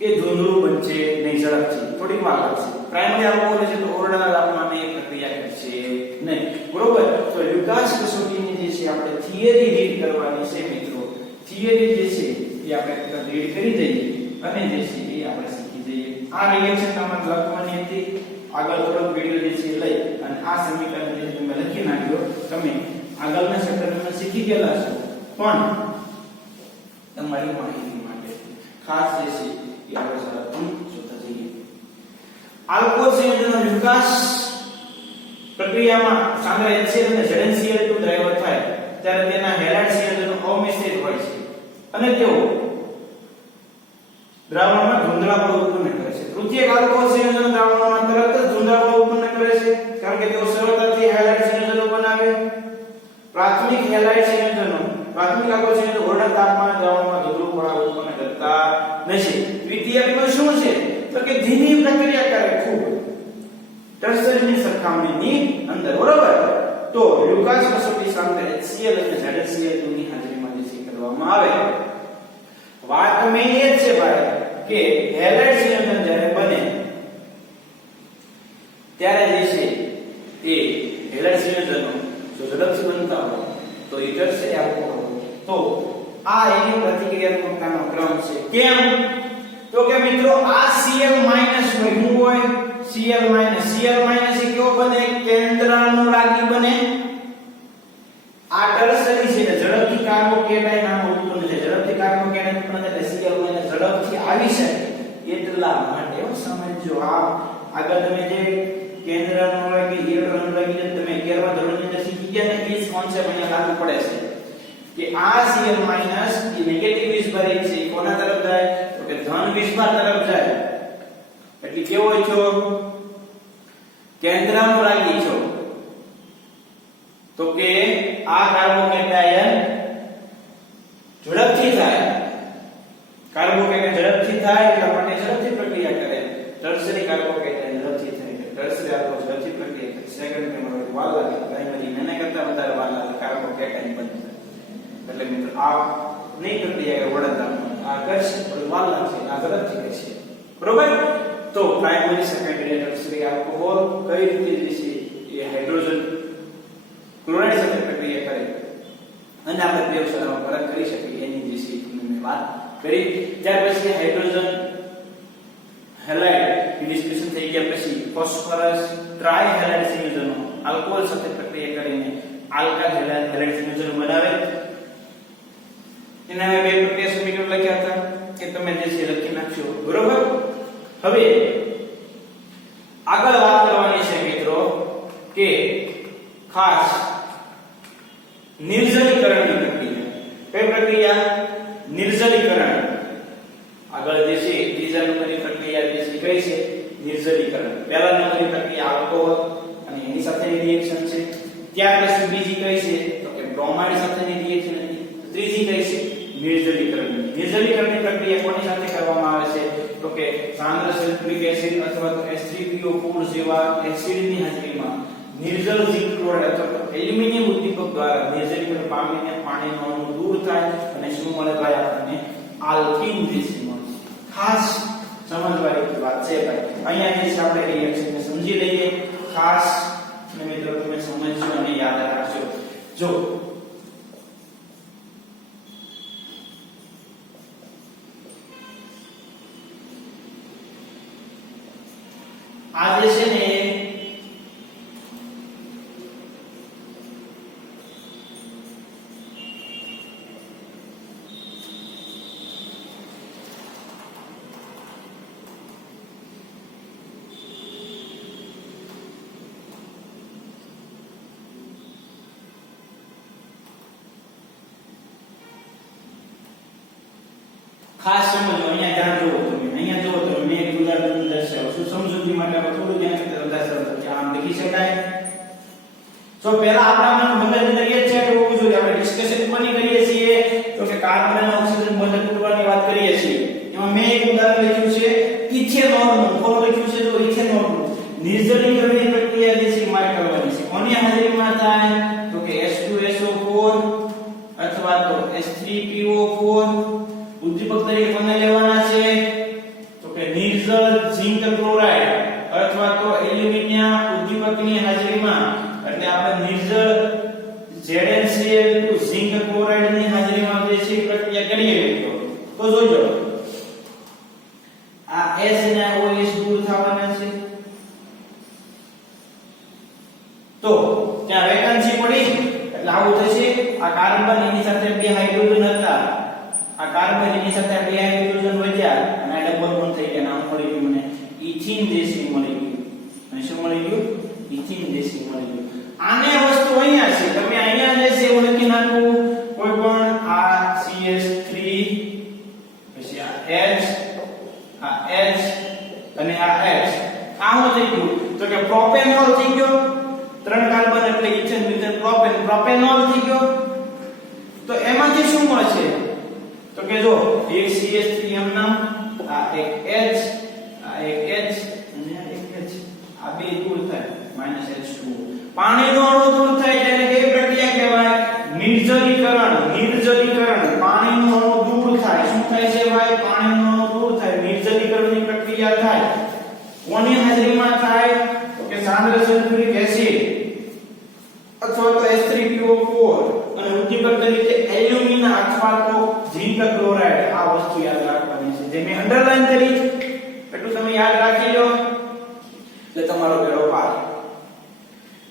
એ ધૂંધળું બનશે નહીં, ઝડપથી થોડીક વાર લાગશે. પ્રાઇમરી આલ્કોહોલ છે તો ઓરડાના તાપમાને પ્રક્રિયા કરશે નહીં. બરોબર? તો લ્યુકાસ કસોટીની જે છે આપણે થિયરી રીડ કરવાની છે મિત્રો. થિયરી જે છે એ આપણે રીડ કરી દઈએ અને જે છે એ આપણે શીખી જઈએ. આ રિએક્શન તમારે લખવાની હતી. આગળ થોડો વિડિયો જે છે લઈ અને આ સમીકરણ જે તમે લખી નાખ્યો, તમે આગળના ચેપ્ટરમાં શીખી ગયેલા છો, પણ તમારી માહિતી માટે ખાસ જે છે એ આપણે ઝડપથી જોતા જઈએ. આલ્કોહોલ સંયોજનનો વિકાસ પ્રક્રિયામાં સાંદ્ર HCl અને ZnCl2 દ્રાવક થાય ત્યારે તેના હેલાઇડ સંયોજનો અમિશ્રિત હોય છે અને તેઓ દ્રાવણમાં ધૂંધળાપણું ઉત્પન્ન કરે છે. તૃતીયક આલ્કોહોલ સંયોજનો દ્રાવણમાં તરત જ ધૂંધળાપણું ઉત્પન્ન કરે છે કારણ કે તેઓ સરળતાથી હેલાઇડ સંયોજનો બનાવે. પ્રાથમિક હેલાઇડ સંયોજનો પ્રાથમિક આલ્કોહોલ સંયોજનો ઓરડા તાપમાન દ્રાવણમાં ધૂંધળુપણા ઉત્પન્ન કરતા નથી. દ્વિતીયકમાં શું છે તો કે ધીમી પ્રક્રિયા કરે ખૂબ ટર્શરીની સરખામણીની અંદર, બરોબર. તો લ્યુકાસ કસોટી સાંદ્ર HCl અને ZnCl2 ની હાજરીમાં જે કરવામાં આવે. વાત મેં એ છે ભાઈ કે હેલાઇડ સંયોજન જ્યારે બને ત્યારે જે છે એ હેલાઇડ સંયોજનો જો ઝડપથી બનતા હોય તો એ ટર્શરી આલ્કોહોલ. તો આ એની પ્રતિક્રિયાત્મકતાનો ક્રમ છે. કેમ તો કે મિત્રો આ Cl- હોય શું હોય Cl- એ કેવો બને કેન્દ્રાનુરાગી બને. આ ટર્શરી છે ઝડપથી કાર્બોકેટાયન આનો ઉત્પન્ન છે. ઝડપથી કાર્બોકેટાયન ઉત્પન્ન થાય એટલે Cl- ઝડપથી આવી શકે એટલા માટે સમજો. આ આગળ તમે જે કેન્દ્રાનુરાગી ઇલેક્ટ્રોનુરાગી તમે 11મા ધોરણની અંદર શીખી ગયા ને એ જ કોન્સેપ્ટ અહીંયા લાગુ પડે છે કે આ Cl- એ નેગેટિવ વીજભારિત છે. કોના તરફ જાય તો કે ધન વીજભાર તરફ જાય. એટલે કેવો છો કેન્દ્રાનુરાગી છો તો કે આ કાર્બોકેટાયન ઝડપથી થાય. કાર્બોકેટાયન ઝડપથી થાય એટલા માટે ઝડપથી પ્રક્રિયા કરે. ટર્શરી કાર્બોકેટાયન ઝડપથી થાય ટર્શરી આલ્કોહોલ ઝડપથી પ્રક્રિયા કરે. સેકન્ડરી માં વાર લાગે. પ્રાઇમરી એને કરતા વધારે વાર લાગે કાર્બોકેટાયન બનતા. એટલે મિત્રો આ નહીં પ્રક્રિયા વડાતામાં આ કરશે પણ વાર લાગશે. આ ઝડપથી કરશે, બરોબર. તો પ્રાઇમરી સેકન્ડરી ટર્શરી આલ્કોહોલ કઈ રીતે જે છે એ હાઇડ્રોજન ક્લોરાઇડ સાથે પ્રક્રિયા કરે અને આપણે પ્રયોગશાળામાં પરત કરી શકીએ એની જે છે મેં વાત કરી. ત્યાર પછી હાઇડ્રોજન હેલાઇડ ડિસ્કશન થઈ ગયા પછી ફોસ્ફરસ ટ્રાય હેલાઇડ સંયોજનો આલ્કોહોલ સાથે પ્રક્રિયા કરીને આલ્કાઇલ હેલાઇડ સંયોજનો બનાવે. એના બે પ્રક્રિયા સમીકરણ લખ્યા હતા કે તમે જે છે લખી નાખશો, બરોબર. હવે આગળ વાત કરવાની છે મિત્રો કે ખાસ નિર્જલીકરણની પ્રક્રિયા. કઈ પ્રક્રિયા? નિર્જલીકરણ. આગળ જે છે ત્રીજા નંબરની પ્રક્રિયા જે છે કઈ છે? નિર્જલીકરણ. પહેલા નંબરની પ્રક્રિયા આલ્કોહોલ અને એની સાથેની રિએક્શન છે. ત્યાર પછી બીજી કઈ છે તો કે બ્રોમાઇડ સાથેની રિએક્શન હતી. ત્રીજી કઈ છે? નિર્જલીકરણ. નિર્જલીકરણની પ્રક્રિયા કોની સાથે કરવામાં આવે છે તો કે સાંદ્ર સલ્ફ્યુરિક એસિડ અથવા તો H3PO4 જેવા એસિડની હાજરીમાં નિર્જલ ઝિંક ક્લોરાઇડ અથવા એલ્યુમિનિયમ ઉદ્દીપક દ્વારા નિર્જલીકરણ પામીને પાણીનો અણુ દૂર થાય અને શું મળે ભાઈ આપણને? આલ્કીન ગેસ મળે. ખાસ સમજવાની વાત છે ભાઈ. અહીંયા જે છે આપણે રિએક્શનને સમજી લઈએ ખાસ અને મિત્રો તમે સમજજો અને યાદ રાખજો. જો આ જે છે ને ખાસ સમજો. અહીંયા ધ્યાન જુઓ તમે. અહીંયા જુઓ તમે મેં એક ઉદાહરણ દર્શાવ્યું છું. સમજૂતી માટે આપણે થોડું ધ્યાન દર્શાવવું કે આમ લખી શકાય. તો પહેલા આપણા મગજની અંદર એ છે કે હોવું જોઈએ. આપણે ડિસ્કશન કોની કરીએ છીએ તો કે કાર્બન અને ઓક્સિજન બંધ તૂટવાની વાત કરીએ છીએ. એમાં મેં એક ઉદાહરણ લખ્યું છે ઇથેનોલનું. કોણ લખ્યું છે? તો ઇથેનોલનું. નિર્જલીકરણની પ્રક્રિયા જે છે મારે કરવાની છે. કોની હાજરીમાં થાય તો કે H2SO4 અથવા તો H3PO4 ઉદ્દીપક તરીકે કોને લેવાના છે તો કે નિર્જલ ઝિંક ક્લોરાઇડ અથવા તો એલ્યુમિનિયમ ઉદ્દીપકની હાજરીમાં. એટલે આપણે નિર્જલ ZnCl2 ઝિંક ક્લોરાઇડની હાજરીમાં જે છે પ્રક્રિયા કરીએ મિત્રો તો જોજો આ S અને OH દૂર થવાના છે. તો ત્યાં વેકેન્સી પડી એટલે આવું થશે. આ કાર્બન એની સાથે બે હાઇડ્રોજન હતા. આ કાર્બન એની સાથે બે હાઇડ્રોજન વધ્યા અને આ ડબલ બોન્ડ થઈ ગયા, નામ મળી ગયું મને ઇથિન જેસી મળી ગયું. અને શું મળી ગયું? ઇથિન જેસી મળી ગયું. આને વસ્તુ અહીંયા છે, તમે અહીંયા જે છે એવું લખી નાખવું, કોઈ પણ આ CH3 પછી આ H અને આ H આ શું થઈ ગયું? તો કે પ્રોપેનોલ થઈ ગયો. 3 કાર્બન એટલે ઇથેન મિથેન પ્રોપેનોલ થઈ ગયો. તો એમાંથી શું મળશે? તો કે જો એક CH3 એમ નામ, આ એક H, આ એક H અને આ એક H, આ બે દૂર થાય -H2. પાણીનો અણુ દૂર થાય એટલે કઈ પ્રક્રિયા કહેવાય? નિર્જલીકરણ. પાણીનો અણુ દૂર થાય. શું થાય છે ભાઈ? પાણીનો અણુ દૂર થાય, નિર્જલીકરણની પ્રક્રિયા થાય. કોની હાજરીમાં થાય? તો કે સાંદ્ર સલ્ફ્યુરિક એસિડ અથવા તો H3PO4 અને ઉદ્દીપક તરીકે એલ્યુમિના અથવા તો ઝિંક ક્લોરાઇડ. આ વસ્તુ યાદ રાખવાની છે, જે મેં અંડરલાઈન કરી એટલું તમે યાદ રાખી લો એટલે તમારો બેડો પાર.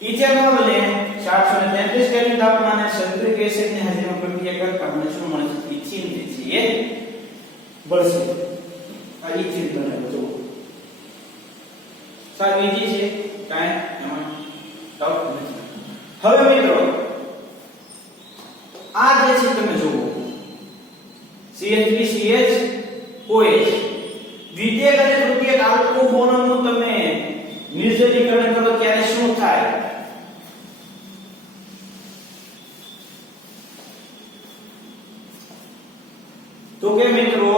ઇથેનોલને 433 કેલ્વિન તાપમાને સલ્ફ્યુરિક એસિડની હાજરીમાં પ્રક્રિયા કરતા મને શું મળે છે? ઇથિન જે છે એ બનશે. આ ઇથિન બને જો સારી છે, કાંઈ એમાં ડાઉટ નથી. હવે મિત્રો આ જે છે તમે જુઓ CH3CH OH દ્વિતીયક અને તૃતીયક આલ્કોહોલનું તમે નિર્જલીકરણ કરો ત્યારે શું થાય? તો કે મિત્રો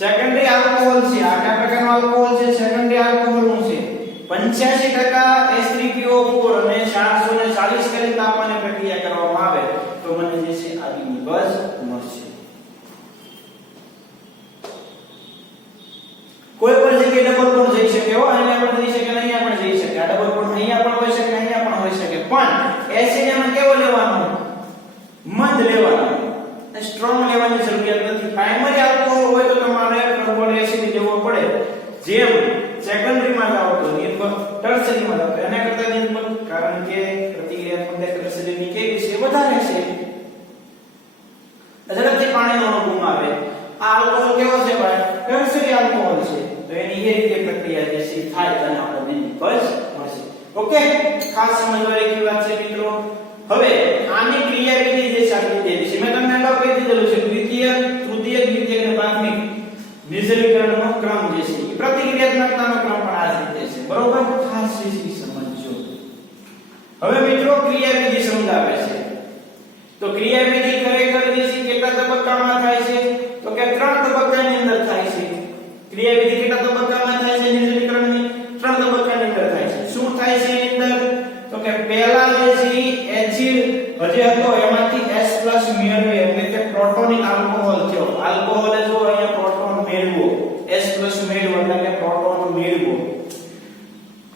સેકન્ડરી આલ્કોહોલ છે. આ કયા પ્રકારનો આલ્કોહોલ છે? સેકન્ડરી આલ્કોહોલ નું છે. 85% H3PO4 અને 440 કેલ્વિન તાપમાને પ્રક્રિયા કરવામાં આવે તો મને જે છે આ નિબસ મળશે. કોઈ પણ જગ્યાએ ડબલ બોન્ડ જઈ શકે હો, અહીંયા પણ જઈ શકે, અહીંયા પણ જઈ શકે. આ ડબલ બોન્ડ અહીંયા પણ હોઈ શકે, અહીંયા પણ હોઈ શકે. પણ એસિડ એમાં કેવો લેવાનો? મંદ લેવાનો. સ્ટ્રોંગ લેવાની જરૂરિયાત નથી. પ્રાઇમરી આલ્કોહોલ હોય તો તમારે કાર્બોનિક એસિડ લેવો પડે. જેમ સેકન્ડરી માં જાવ તો નિર્બળ, ટર્શરી માં જાવ તો એના કરતા નિર્બળ, કારણ કે પ્રતિક્રિયાત્મક ટર્શરીની કેવી છે? વધારે છે. ઝડપથી પાણીનો અણુ ગુમાવે. આ આલ્કોહોલ કેવો છે ભાઈ? ટર્શરી આલ્કોહોલ છે. તો એની એ રીતે પ્રક્રિયા જે છે થાય અને આપણને નિબસ મળશે. ઓકે, ખાસ સમજવા જેવી વાત છે મિત્રો. હવે આની ક્રિયાવિધિ જે સાબિત થઈ છે, મેં તમને અગાઉ કહી દીધેલું છે. તૃતીયક અને પ્રાથમિક નિર્જલીકરણનો ક્રમ જે છે, પ્રતિક્રિયાત્મકતાનો ક્રમ પણ આ રીતે છે. બરોબર, ખાસ રીતે સમજજો. હવે મિત્રો ક્રિયાવિધિ સમજાવે છે. તો ક્રિયાવિધિ ખરેખર જે છે કેટલા તબક્કામાં થાય છે? તો કે 3 તબક્કાની અંદર થાય છે. ક્રિયાવિધિ કેટલા તબક્કામાં થાય છે? નિર્જલીકરણની 3 તબક્કાની અંદર થાય છે. શું થાય છે એની અંદર? તો કે પહેલા જે છે એસિડ હજી હતો એમાંથી H+ મેળવે એટલે કે પ્રોટોનિક આલ્કોહોલ થયો. આલ્કોહોલે જો અહીંયા પ્રોટોન મેળવો, H+ મેળવો એટલે કે પ્રોટોન મેળવો.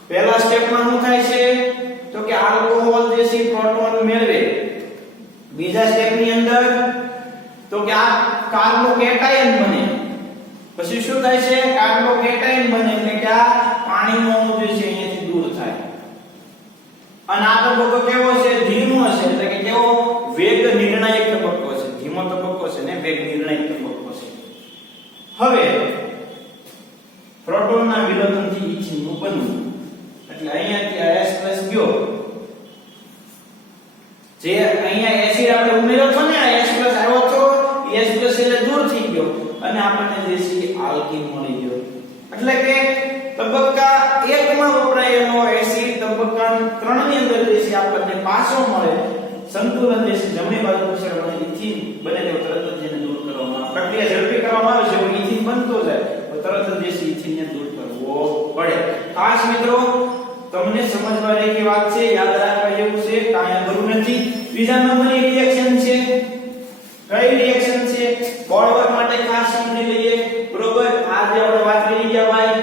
પહેલા સ્ટેપમાં શું થાય છે? તો કે આલ્કોહોલ જે છે પ્રોટોન મેળવે. બીજા સ્ટેપની અંદર તો કે આ કાર્બોકેટાયન બને. પછી શું થાય છે? કાર્બોકેટાયન બને એટલે કે આ પાણીનો અણુ જે છે અહીંયાથી દૂર થાય. અને આ તબક્કો કેવો છે? ધીમો છે. એટલે કે કેવો? વેગ નિર્ણાયક તબક્કો છે. ધીમો તબક્કો છે ને વેગ નિર્ણાયક તબક્કો છે. હવે પ્રોટોનના વિરોધનથી ઇથિનનું બનવું. એટલે અહીંયાથી આ H+ ગયો. જે અહીંયા એસિડ આપણે ઉમેર્યો હતો ને, આ H+ આવ્યો હતો, એ H+ એટલે દૂર થઈ ગયો અને આપણને જે છે આલ્કીન મળી ગયો. એટલે કે તબક્કા 1 માં વપરાયેલો એસિડ તબક્કા 3 ની અંદર જે છે આપણને પાછો મળે. સંતુલન જે છે જમણી બાજુ ખસેડવાનો ઇથિન બને તો તરત જ એને દૂર કરવામાં આવે. પ્રક્રિયા ઝડપી કરવામાં આવે છે, ઇથિન બનતો જાય તો તરત જ જે છે ઇથિનને દૂર કરવો પડે. ખાસ મિત્રો તમને સમજવા જેવી વાત છે, યાદ રાખવા જેવું છે, કાંઈ અઘરું નથી. બીજા નંબરની રિએક્શન છે. કઈ રિએક્શન છે? બોર્ડવર્ક માટે ખાસ સમજી લઈએ. બરોબર, આ જે આપણે વાત કરી ગયા ભાઈ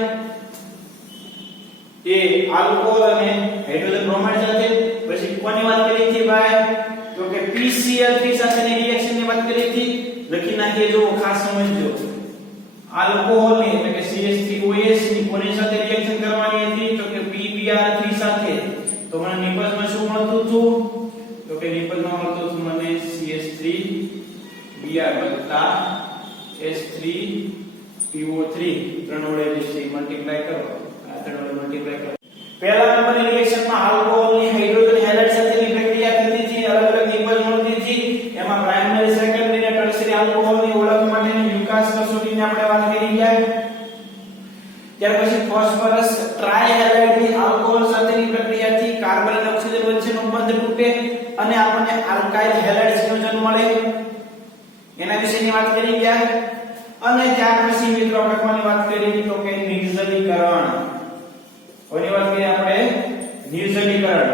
એ આલ્કોહોલ અને હાઇડ્રોજન બ્રોમાઇડ સાથે. પછી કોની વાત કરી હતી ભાઈ? તો કે PCl3 સાથેની રિએક્શનની વાત કરી હતી. લખી નાખીએ, જો ખાસ સમજજો. આલ્કોહોલ ની એટલે કે CH3OH ની કોની સાથે રિએક્શન કરવાની હતી? તો કે PBr3 સાથે. તો મને નિપજમાં શું મળતું હતું? તો કે નિપજમાં મળતું હતું મને CH3Br H3PO3 ત્રણ વડે જે છે મલ્ટીપ્લાય કરો, આ ત્રણ વડે મલ્ટીપ્લાય કરો. પહેલા નંબરની રિએક્શનમાં આલ્કોહોલની હાઇડ્રોજન હેલાઇડ સાથેની પ્રક્રિયા થતી હતી, અલગ અલગ નિપજ મળતી હતી. એમાં પ્રાઇમરી, સેકન્ડરી અને ટર્શરી આલ્કોહોલની ઓળખ માટેની યુકાસ કસોટીની આપણે વાત કરી ગયા. ત્યાર પછી ફોસ્ફરસ ટ્રાયહેલાઇડની આલ્કોહોલ સાથેની પ્રક્રિયાથી કાર્બન અને ઓક્સિજન વચ્ચેનો બંધ તૂટે અને આપણને આલ્કાઇલ હેલાઇડ સંયોજન મળે, એના વિશેની વાત કરી ગયા. અને ત્યાર પછી મિત્રો આપણે કોની વાત કરી તો કે નિર્જલીકરણ. કોની વાત કરી આપણે? નિર્જલીકરણ.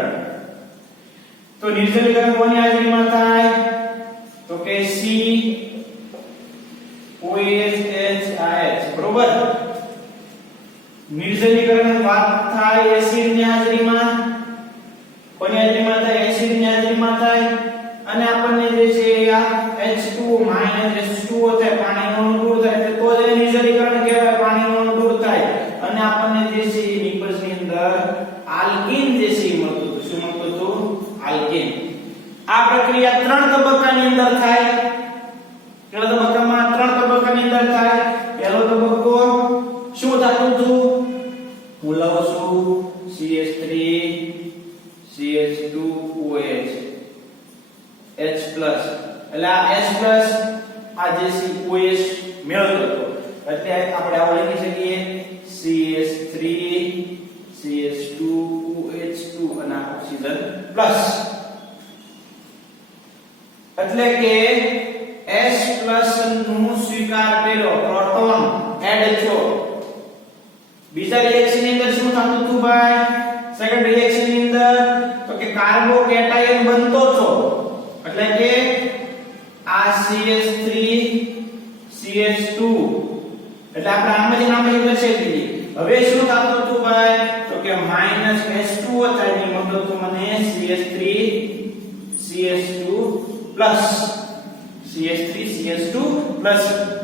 તો નિર્જલીકરણ કોની હાજરીમાં થાય તો કે COOH બરોબર. નિર્જલીકરણ વાત થાય એસિડની હાજરીમાં. કોની હાજરીમાં થાય? એસિડની હાજરીમાં થાય. અને આપણને જે છે આ H2 H2O થાય, પાણીનો અણુ દૂર થાય તો જ નિર્જલીકરણ કહેવાય, પાણીનો અણુ દૂર થાય. અને આપણને જે છે એ નિપજની અંદર આલ્કીન જે છે એ મળતું હતું. શું મળતું હતું? આલ્કીન. આ પ્રક્રિયા ત્રણ તબક્કાની અંદર થાય. પહેલા તબક્કામાં ત્રણ તબક્કાની અંદર થાય. પહેલો તબક્કો શું થતું હતું? હું લઉં છું CH3 CH2OH H+ એટલે આ H+ આ જે COH મેળવતો હતો એટલે આપણે આવો લખી શકીએ CH3 CH2OH2 અને ઓક્સિજન પ્લસ. એટલે કે H+ નું સ્વીકાર કર્યો, પ્રોટોન એડ થયો. બીજા રિએક્શન ની અંદર શું થતું હતું ભાઈ? સેકન્ડ રિએક્શન ની અંદર તો કે કાર્બોકેટાયન બનતો હતો. એટલે કે આ CH3 CH2 એટલે આપણે આમાંથી દર્શાવી દીધી. હવે શું થતું હતું ભાઈ તો કે -H2O થાય ને મળતું હતું મને CH3 CH2 CH3 CH2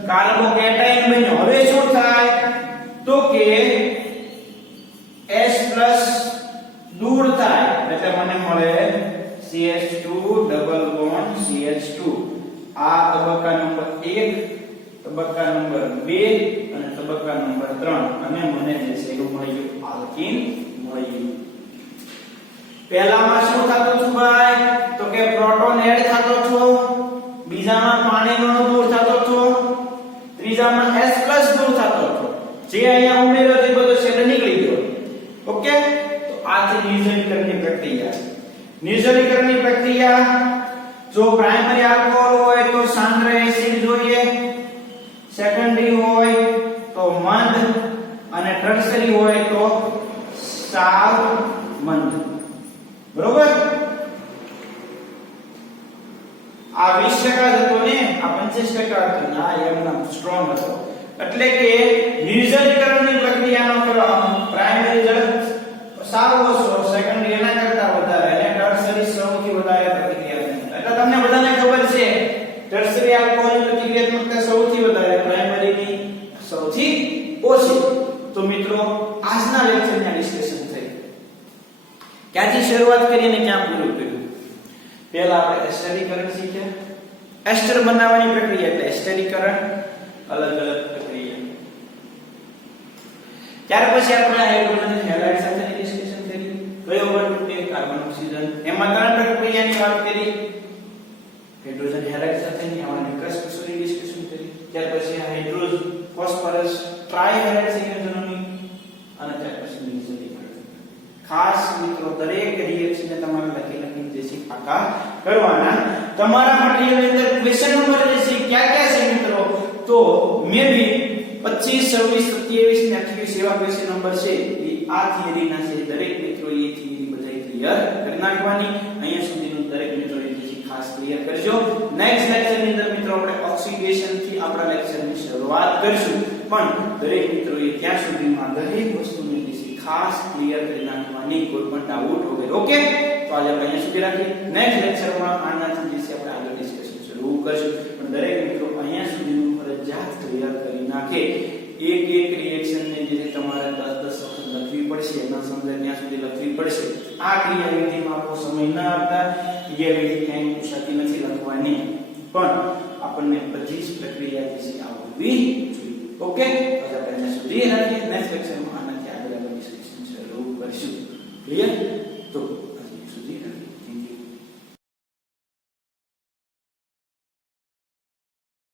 carbocation બન્યો. હવે શું થાય તો કે H+ દૂર થાય એટલે મને મળે CH2 ડબલ બોન્ડ CH2. આ તબક્કા નંબર 1, તબક્કા નંબર 2 અને તબક્કા નંબર 3 અને મને જે છે એ મળી ગયું આલ્કીન મળી ગયું. પહેલામાં શું થતું હતું ભાઈ તો કે પ્રોટોન એડ થતો હતો, બીજામાં પાણીનો અણુ દૂર થતો હતો, ત્રીજામાં H+ દૂર થતો હતો. જે અહીંયા ઉમેરો તે બધો છેલ્લે નીકળી ગયો. ઓકે, તો આ છે નિર્જલીકરણની પ્રક્રિયા. નિર્જલીકરણની પ્રક્રિયા જો પ્રાઇમરી આલ્કોહોલ હોય તો સાંદ્ર એસિડ જોઈએ, સેકન્ડરી હોય તો મંદ અને ટર્શરી હોય તો સાવ મંદ. બરોબર. આ 20% હતો ને, આ 25% હતો ને, આ એમના સ્ટ્રોંગ હતો. એટલે કે નિર્જલીકરણની પ્રક્રિયાનો ક્રમ પ્રાઇમરી ઝડપ સાવ ઓછો, સેકન્ડરી એના કરતા વધારે અને ટર્શરી સૌથી વધારે પ્રતિક્રિયાત્મક. એટલે તમને બધાને ખબર છે ટર્શરી આલ્કોહોલની પ્રતિક્રિયાત્મકતા સૌથી વધારે, પ્રાઇમરીની સૌથી ઓછી. તો મિત્રો આજના લેક્ચરની ડિસ્કશન થઈ. ક્યાંથી શરૂઆત કરી અને ક્યાં પૂરું કર્યું? પહેલા આપણે એસ્ટરીકરણ શીખ્યા. એસ્ટર બનાવવાની પ્રક્રિયા એટલે એસ્ટરીકરણ, અલગ અલગ પ્રક્રિયા. ત્યાર પછી આપણે હાઇડ્રોજન હેલાઇડ સાથેની ડિસ્કશન કરી. કયો બંધ તૂટે? Carbon oxygen. એમાં ત્રણ પ્રક્રિયાની વાત કરી. હાઇડ્રોજન હેલાઇડ સાથેની આમાં નિકાસ કસોટીની ડિસ્કશન કરી. ત્યાર પછી હાઇડ્રોજન ફોસ્ફરસ ટ્રાયહેલાઇડ સંયોજનોની અને ત્યાર પછી નિર્જલીકરણ. ખાસ મિત્રો દરેક રિએક્શનને તમારે લખી જે છે પાકા કરવાના. તમારા મટીરીયલની અંદર ક્વેશ્ચન નંબર જે છે ક્યાં ક્યાં છે મિત્રો? તો મે બી 25, 26, 27 ને 28 એવા ક્વેશ્ચન નંબર છે એ આ થિયરીના છે. દરેક મિત્રો એ થિયરી બધાય ક્લિયર કરી નાખવાની. અહીંયા સુધીનું દરેક મિત્રો એ ખાસ ક્લિયર કરજો. નેક્સ્ટ લેક્ચરની અંદર મિત્રો આપણે ઓક્સિડેશન થી આપણા લેક્ચરની શરૂઆત કરીશું. પણ દરેક મિત્રોએ ત્યાં સુધીમાં દરેક વસ્તુની ખાસ ક્લિયર કરી નાખવાની, કોઈ પણ ડાઉટ વગર. ઓકે, તો આજે આપણે અહીંયા સુધી રાખીએ. નેક્સ્ટ લેક્ચરમાં આનાથી જે છે આપણે આગળ ડિસ્કશન શરૂ કરશું. પણ દરેક મિત્રો અહીંયા સુધીનું ફરજિયાત ક્લિયર કરી નાખે. એક રિએક્શનને જે છે તમારે 10 વખત લખવી પડશે, ન સમજાય ત્યાં સુધી લખવી પડશે. આ ક્રિયાવિધિમાં આપણો સમય ન આપતા ક્રિયાવિધિ ક્યાંય પૂછાતી નથી લખવાની, પણ આપણને બધી જ પ્રક્રિયા જે છે આવડે. હોવી જોઈએ. ઓકે, તો આપણે અહીંયા સુધી રાખીએ. નેક્સ્ટ લેક્ચરમાં આનાથી આગળ ડિસ્કશન શરૂ કરીશું. ક્લિયર?